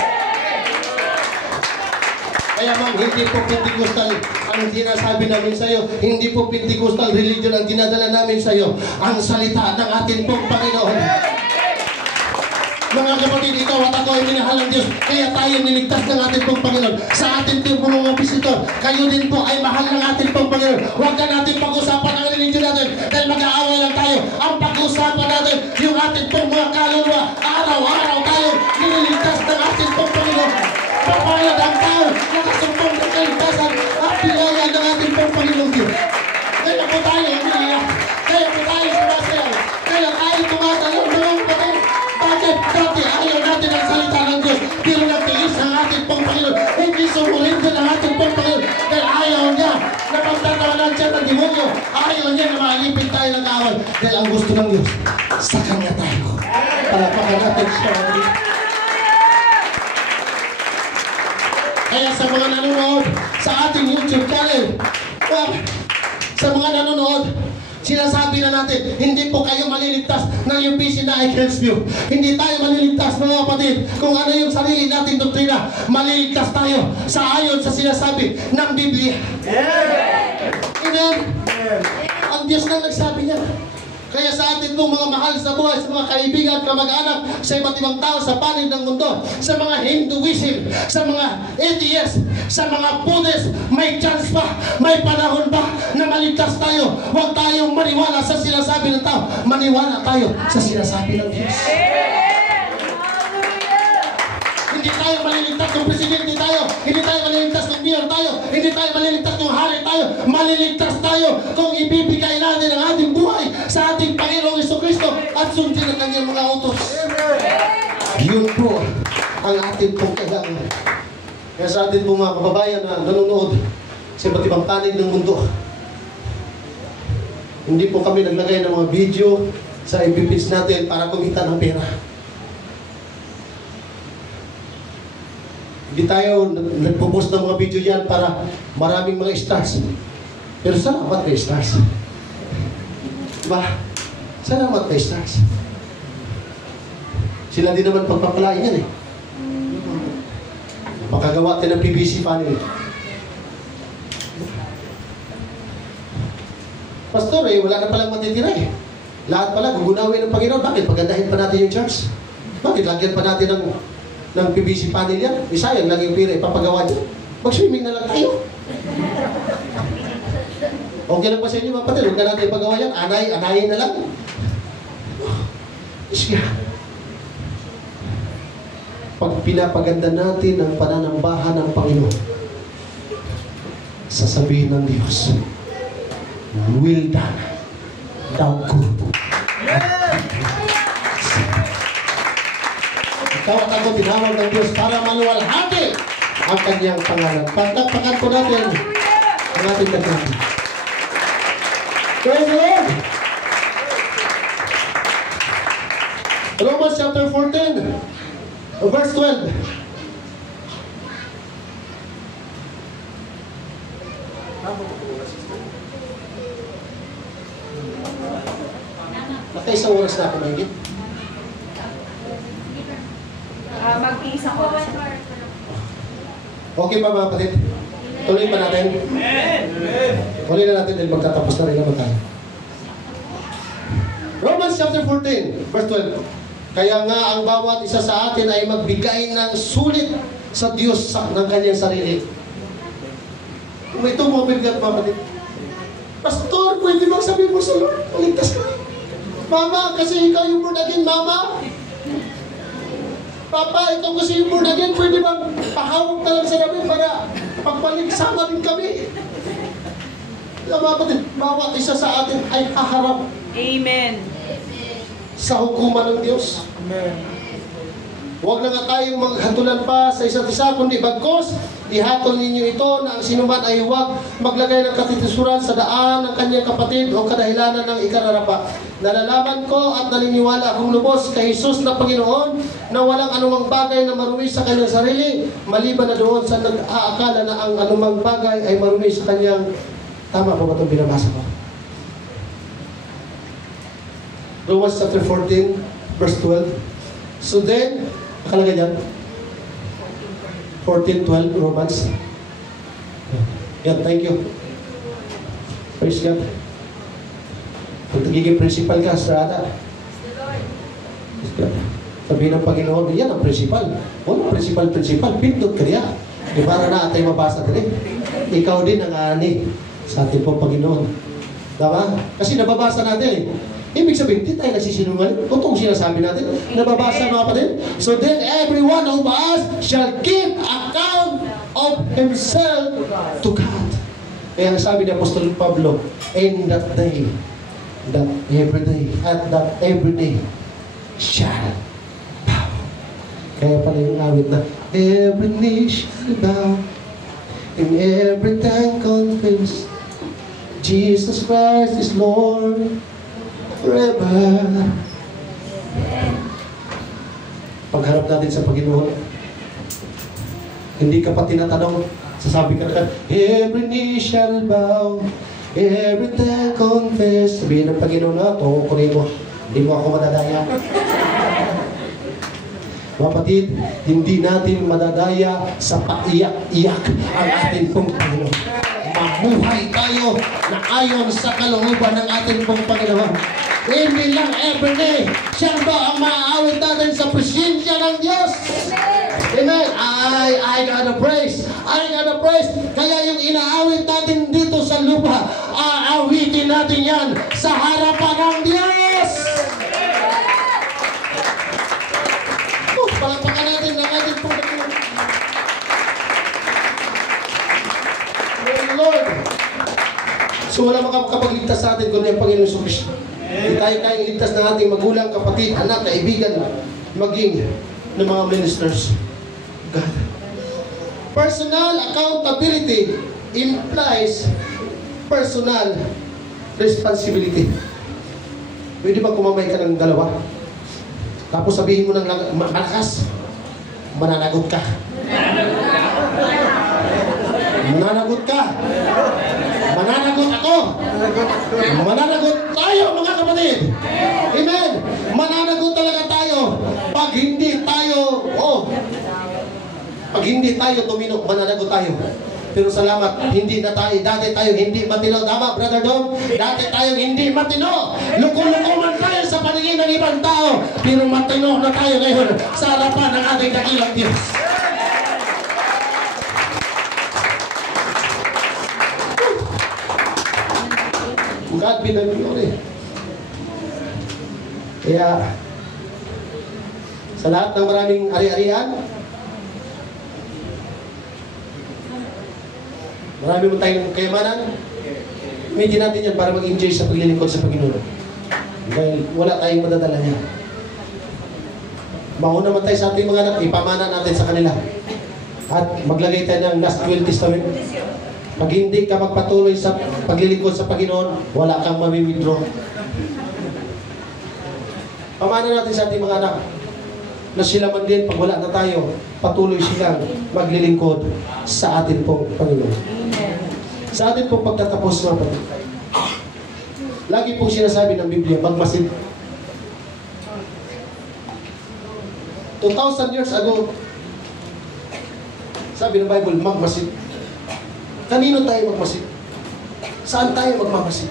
Kaya ma'am, hindi po Pentecostal ang sinasabi namin sa iyo. Hindi po Pentecostal religion ang dinadala namin sa iyo. Ang salita ng ating Panginoon. Mga kapatid, ikaw at ako ay minahal ng Diyos. Kaya tayo niligtas ng ating Panginoon. Sa ating mga visitor, kayo din po ay mahal ng ating Panginoon. Huwag ka natin pag-usapan ang religion natin dahil mag-aaway lang tayo. Ang pag-usapan natin, yung ating mga kaluluwa, araw-araw tayo nililigtas ng ating Panginoon. Papayad ang tao, nakasumpong ng kaligtasan at biyaya ng ating Panginoon Diyos. Kaya po tayo umiiyak. Kaya po tayo sumasayaw. Kaya tayo tumatalong mga kapatid. Bakit dati ayaw natin ang salita ng Diyos? Pero nagtiis ang ating Panginoon. Hindi sumulit din ang ating Panginoon. Dahil ayaw niya na pagtatawanan siya ng demonyo. Ayaw niya na maalipin tayo ng kaaway. Dahil ang gusto ng Diyos, sa Kanya tayo. Palapakan natin siya. Kaya sa mga nanonood sa ating YouTube channel, sa mga nanonood, sinasabi na natin, hindi po kayo maliligtas ng UPC na against you. Hindi tayo maliligtas, mga kapatid, kung ano yung sarili nating doktrina. Maliligtas tayo sa ayon sa sinasabi ng Biblia. Amen. Ang Diyos na nagsabi niya. Kaya sa atin pong mga mahal sa buhay, sa mga kaibigan, kamag-anak, sa iba't ibang tao sa panig ng mundo, sa mga Hinduism, sa mga atheists, sa mga Buddhist, may chance pa, may panahon pa na maligtas tayo. Huwag tayong maniwala sa sinasabi ng tao. Maniwala tayo sa sinasabi ng Diyos. Hindi tayo maliligtas kung presidente tayo. Hindi tayo maliligtas kung mayor tayo. Hindi tayo maliligtas kung hari tayo. Maliligtas tayo kung ibibigay natin ang ating buhay sa ating Panginoong Jesucristo at sundin ang kanyang mga utos. Yun po ang ating pong kailangan. Kaya sa ating pong mga kababayan na nanonood sa iba't ibang panig ng mundo, hindi po kami naglagay ng mga video sa FB page natin para kumita ng pera. Hindi tayo nagpo-post ng mga video yan para maraming mga stars. Pero salamat kay stars. Diba? Salamat kay stars. Sila din naman pagpapalain yan eh. Pagkagawa tayo ng PVC panel. Pastor eh, wala na palang matitira eh. Lahat pala gugunawin ng Panginoon. Bakit? Pagandahin pa natin yung church. Bakit? Lagyan pa natin ng PVC panel yan. Isayang lang yung pira, ipapagawa dyan. Mag-swimming na lang tayo. Okay lang pa sa inyo mga patid, huwag na natin ipagawa yan. Anayin na lang. Isya. Pag pinapaganda natin ang pananambahan ng Panginoon, sasabihin ng Diyos, well done, thou good. Ikaw at ako tinawag ng Diyos para maluwalhati ang kanyang pangalan. Pagtapakan po natin ang ating dakilan. Praise the Lord! Romans chapter 14, verse 12. Nakaisang oras na ako mahigit. Mag-iisang oras. Okay pa mga kapatid? Tuloy pa natin. Tuloy na natin dahil magtatapos na rin naman tayo. Romans chapter 14, verse 12. Kaya nga ang bawat isa sa atin ay magbigay ng sulit sa Diyos ng kanyang sarili. Kung ito mo bigat mga kapatid. Pastor, pwede bang sabihin mo sa Lord, maligtas ka? Mama, kasi ikaw yung born again, Mama. Papa, ikaw kasi yung born again, pwede bang pahawag na lang sa namin para pagpaligsama din kami? Mga kapatid, bawat isa sa atin ay haharap. Amen. Sa hukuman ng Diyos. Amen. Huwag na nga tayong maghatulan pa sa isa't isa, kundi bagkos, ihatol ninyo ito na ang sinuman ay huwag maglagay ng katitisuran sa daan ng kanyang kapatid o kadahilanan ng ikararapa. Nalalaman ko at naniniwala akong lubos kay Jesus na Panginoon na walang anumang bagay na marumi sa kanyang sarili, maliban na doon sa nag-aakala na ang anumang bagay ay marumi sa kanyang... Tama po ba itong binabasa ko? Romans chapter 14, verse 12. So then, nakalagay dyan? 14:12, Romans. Yan, thank you. Praise God. Kung nagiging principal ka, strada. Sabihin ng Panginoon, yan ang principal. Wala, principal, pindot ka niya. E para na atay mabasa din. Ikaw din ang ani sa ating pong Panginoon. Diba? Kasi nababasa natin eh. Ibig sabihin, di tayo nagsisinungaling. Totoo sinasabi natin. Nababasa mga kapatid. So then, every one of us shall give account of himself to God. Kaya ang sabi ni Apostol Pablo, in that day, that every day, at that every day, shall bow. Kaya pala yung awit na, every knee shall bow, and every tongue confess, Jesus Christ is Lord, forever. Pagharap natin sa Panginoon, hindi ka pa tinatanong, sasabi ka na, every knee shall bow, every tongue confess. Sabihin ng Panginoon na, kukunin mo, hindi mo ako madadaya. Kapatid, hindi natin madadaya sa paiyak-iyak ang ating pong Panginoon. Mabuhay tayo na ayon sa kalooban ng ating pong Panginoon. Hindi lang everyday. Siya ba ang maaawit natin sa presensya ng Diyos? Amen. I gotta praise. I gotta praise. Kaya yung inaawit natin dito sa lupa, aawitin natin yan sa harapan ng Diyos. Palakpakan natin ang ating pong Panginoon. Lord. So wala makakapagligtas sa atin kundi ang Panginoon Hesus Kristo. Hindi tayo kayang iligtas ng ating magulang, kapatid, anak, kaibigan, maging ng mga ministers. God. Personal accountability implies personal responsibility. Pwede ba kumamay ka ng dalawa? Tapos sabihin mo ng malakas, mananagot ka. Mananagot ka. Mananagot ako. Mananagot tayo, mga kapatid. Amen. Mananagot talaga tayo. Pag hindi tayo, pag hindi tayo tumino, mananagot tayo. Pero salamat, hindi na tayo, dati tayo hindi matino. Tama, Brother Dom? Dati tayo hindi matino. Luko-luko tayo sa paningin ng ibang tao. Pero matino na tayo ngayon sa harapan ng ating dakilang Diyos. God be the glory. Kaya, sa lahat ng maraming ari-arian, marami mo tayong kayamanan, medyo natin yan para mag-enjoy sa paglilingkod sa Panginoon. Dahil wala tayong madadala niya. Mauna man tayo sa ating mga anak, ipamana natin sa kanila. At maglagay tayo ng last will testament. Pag hindi ka magpatuloy sa paglilingkod sa Panginoon, wala kang mami-withdraw. Pamana natin sa ating mga anak na sila man din, pag wala na tayo, patuloy silang maglilingkod sa atin pong Panginoon. Sa atin pong pagtatapos mga kapatid. Lagi pong sinasabi ng Biblia, magmasid. 2,000 years ago, sabi ng Bible, magmasid. Kanino tayo magmasid? Saan tayo magmamasid?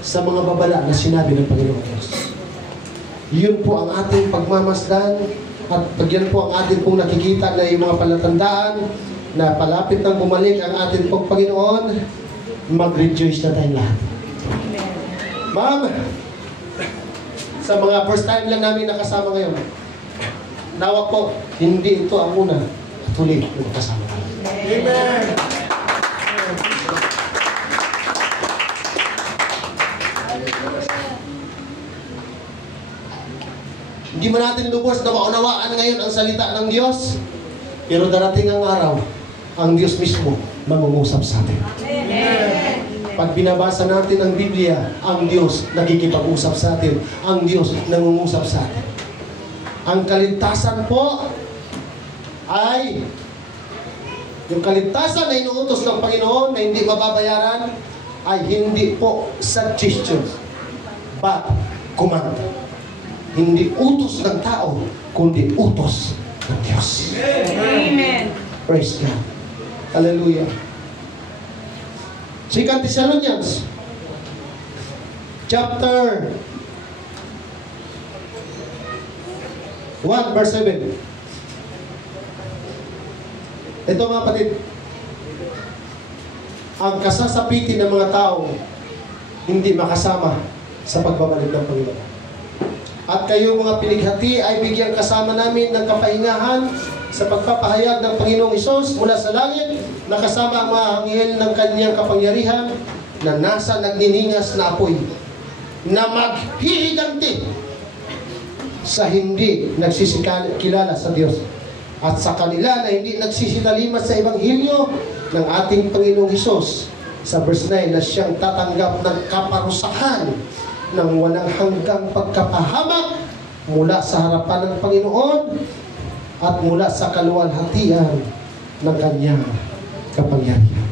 Sa mga babala na sinabi ng Panginoon Diyos. Yun po ang ating pagmamasdan at pag yan po ang ating pong nakikita na yung mga palatandaan na palapit nang bumalik ang ating pong Panginoon, mag-rejoice na tayo lahat. Ma'am, sa mga first time lang namin nakasama ngayon, nawa po, hindi ito ang una at huli na nakasama tayo. Amen. Hindi man natin lubos na maunawaan ngayon ang salita ng Diyos, pero darating ang araw, ang Diyos mismo mangungusap sa atin. Amen. Pag binabasa natin ang Biblia, ang Diyos nakikipag-usap sa atin. Ang Diyos nangungusap sa atin. Ang kaligtasan po ay yung kaligtasan na inuutos ng Panginoon na hindi mababayaran ay hindi po suggestions but command. Hindi utos ng tao, kundi utos ng Diyos. Amen. Praise God. Hallelujah. 2 Thessalonians chapter 1 verse 7. Ito mga kapatid, ang kasasapitin ng mga tao hindi makasama sa pagbabalik ng Panginoon. At kayo mga pilighati ay bigyang kasama namin ng kapahingahan sa pagpapahayag ng Panginoong Hesus mula sa langit, na kasama ang mga anghel ng kanyang kapangyarihan na nasa nagniningas na apoy, na maghihiganti sa hindi nagsisikilala sa Diyos at sa kanila na hindi nagsisitalimat sa Ebanghelyo ng ating Panginoong Hesus. Sa verse 9, na siyang tatanggap ng kaparusahan ng walang hanggang pagkapahamak mula sa harapan ng Panginoon at mula sa kaluwalhatian ng kanyang kapangyarihan.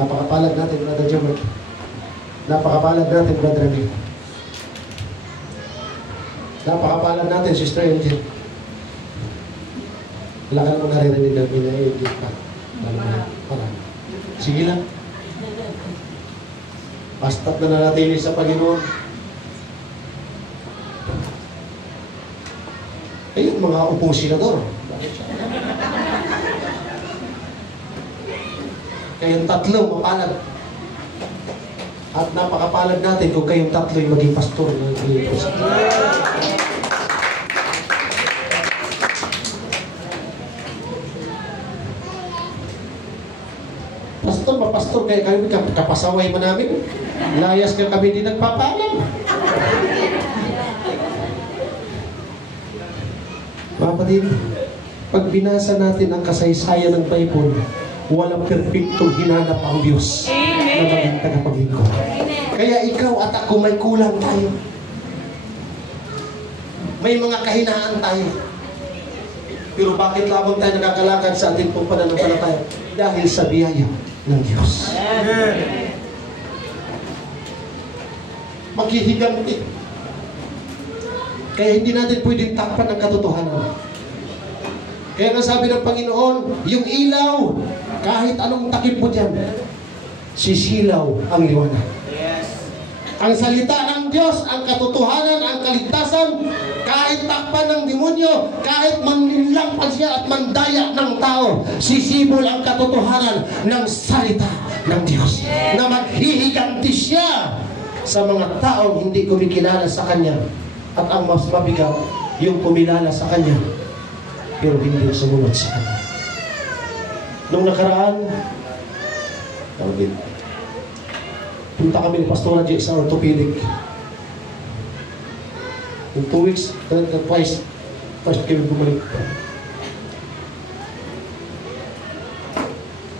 Napakapalad natin, Brother Jomar. Napakapalad natin, Brother Remy. Napakapalad natin, Sister Angel. Wala ka namang naririnig na pinahigit pa. Marami. Sige lang. Basta't na nanatili sa Panginoon. Ayun, mga upong senador. Kayong tatlo, mapalad. At napakapalad natin kung kayong tatlo yung maging pastor ng Pilipinas. Pastor, mapastor, kaya kami kapasaway mo namin. Layas ka kami din nagpapaalam. Mga kapatid, pag binasa natin ang kasaysayan ng Bible, walang perfectong hinanap ang Diyos na maging tagapaglingkod. Kaya ikaw at ako may kulang tayo. May mga kahinaan tayo. Pero bakit lamang tayo nakakalakad sa ating pong pananampalataya? Dahil sa biyaya ng Diyos. Maghihiganti. Kaya hindi natin pwedeng takpan ang katotohanan. Kaya nga sabi ng Panginoon, yung ilaw, kahit anong takip mo dyan, sisilaw ang liwanag. Ang salita ng Diyos, ang katotohanan, ang kaligtasan, kahit takpan ng demonyo, kahit manlinlang pa siya at mandaya ng tao, sisibol ang katotohanan ng salita ng Diyos, na maghihiganti siya sa mga taong hindi kumikilala sa Kanya. At ang mas mabigat, yung kumilala sa Kanya, pero hindi sumunod sa Kanya. Nung nakaraan, punta kami ni Pastora J sa orthopedic. In 2 weeks, twice kami bumalik.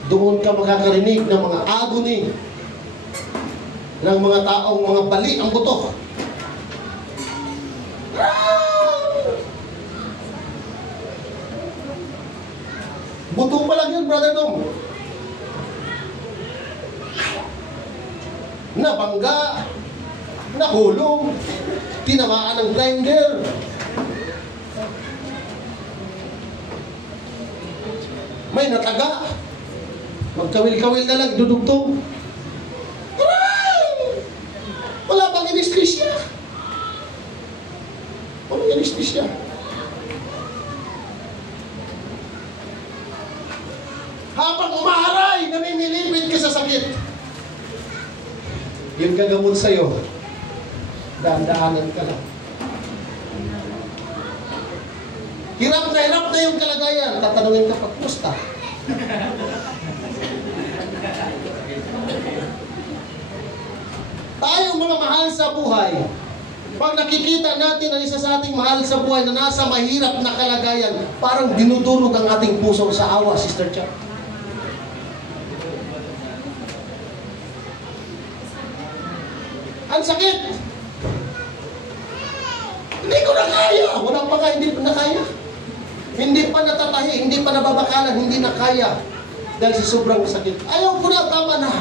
Doon ka makakarinig ng mga agony ng mga taong mga bali ang buto. Buto pa lang yun, Brother Dom. Nabangga, nahulog, tinamaan ng grinder. May nataga. Magkawil-kawil na lang, dudugtong. Aray! Wala bang anesthesia? Walang anesthesia. Habang umaharay, naninilipid ka sa sakit. Yung gagamot sa'yo, daan-daanan ka lang. Hirap na yung kalagayan. Tatanungin ka pa, kumusta? Tayong mga mahal sa buhay, pag nakikita natin ang isa sa ating mahal sa buhay na nasa mahirap na kalagayan, parang dinudurog ang ating puso sa awa, Sister Cha. Ang sakit! Hindi ko na kaya! Wala pa nga, hindi pa na kaya. Hindi pa natatahi, hindi pa nababakalan, hindi na kaya. Dahil sa sobrang sakit. Ayaw ko na, tama na.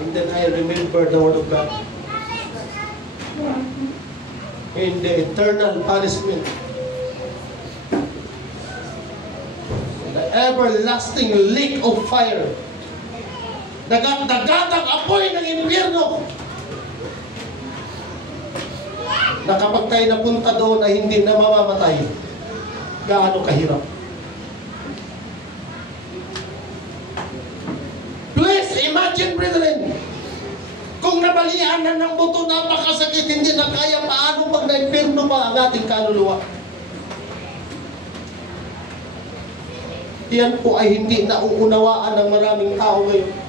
And then I remember the word of God. In the eternal punishment, the everlasting lake of fire, dagat-dagatang apoy ng impyerno, na kapag tayo napunta doon ay hindi na mamamatay, gaano kahirap. Please imagine, brethren, kung nabalian na ng buto, napakasakit, hindi na kaya, paano pag na-impyerno pa ang ating kaluluwa? Yan po ay hindi nauunawaan ng maraming tao ngayon.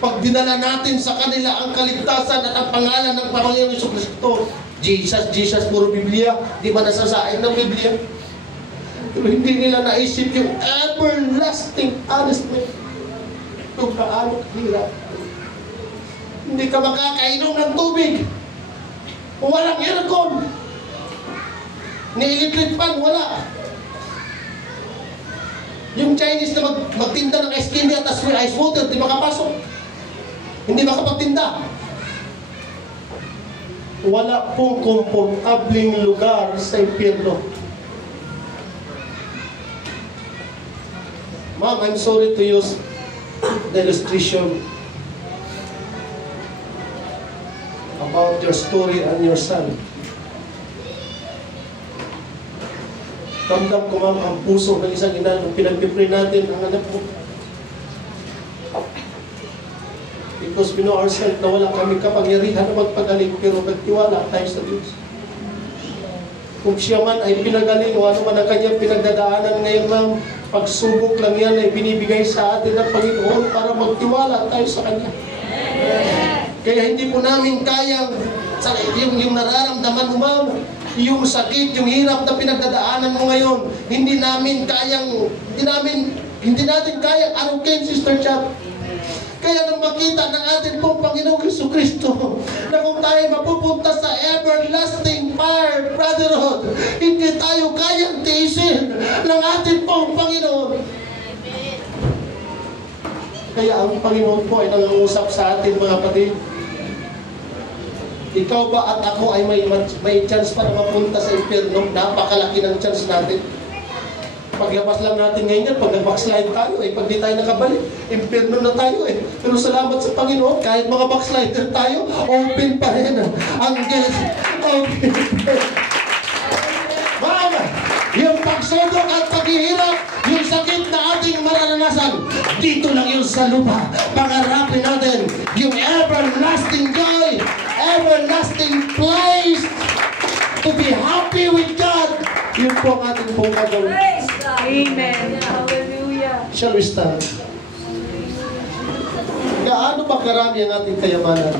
Pag dinala natin sa kanila ang kaligtasan at ang pangalan ng Panginoon Jesucristo, Jesus, Jesus, puro Biblia, di ba nasasain ng Biblia? Pero hindi nila naisip yung everlasting punishment. Kung paano kahirap. Hindi ka makakainom ng tubig. Walang aircon. Ni-electric fan, wala. Yung Chinese na magtinda ng ice candy at ice water, di makapasok. Hindi makapagtinda. Wala pong komportabling lugar sa impyerno. Ma'am, I'm sorry to use the illustration about your story and your son. Ramdam ko, ma'am, ang puso ng isang ina nung pinag-pray natin ang anak mo. Because we know ourselves na wala kami kapangyarihan na magpagaling, pero nagtiwala tayo sa Diyos. Kung siya man ay pinagaling o ano man ang kanyang pinagdadaanan ngayon, ma'am, pagsubok lang yan ay binibigay sa atin ng Panginoon para magtiwala tayo sa Kanya. Kaya hindi po namin kayang yung nararamdaman mo, ma'am, yung sakit, yung hirap na pinagdadaanan mo ngayon, hindi natin kayang arukin, Sister Chap. Kaya nang makita ng ating pong Panginoong Jesucristo na kung tayo mapupunta sa everlasting fire, brotherhood, hindi tayo kayang tiisin ng ating pong Panginoon. Kaya ang Panginoon po ay nangungusap sa atin, mga kapatid. Ikaw ba at ako ay may chance para mapunta sa impyerno? Napakalaki ng chance natin. Paglabas lang natin ngayon yan, pag nag-backslide tayo, pag di tayo nakabalik, impyerno na tayo Pero salamat sa Panginoon, kahit mga backslider tayo, open pa rin ang gate. Open pa rin. Mama, yung pagsodok at paghihirap, yung sakit na ating mararanasan, dito lang yun sa lupa. Pangarapin natin yung everlasting joy, everlasting place to be happy with God. Yun po ang ating pong gagawin. Amen. Hallelujah. Shall we stand? Gaano ba karami ang ating kayamanan?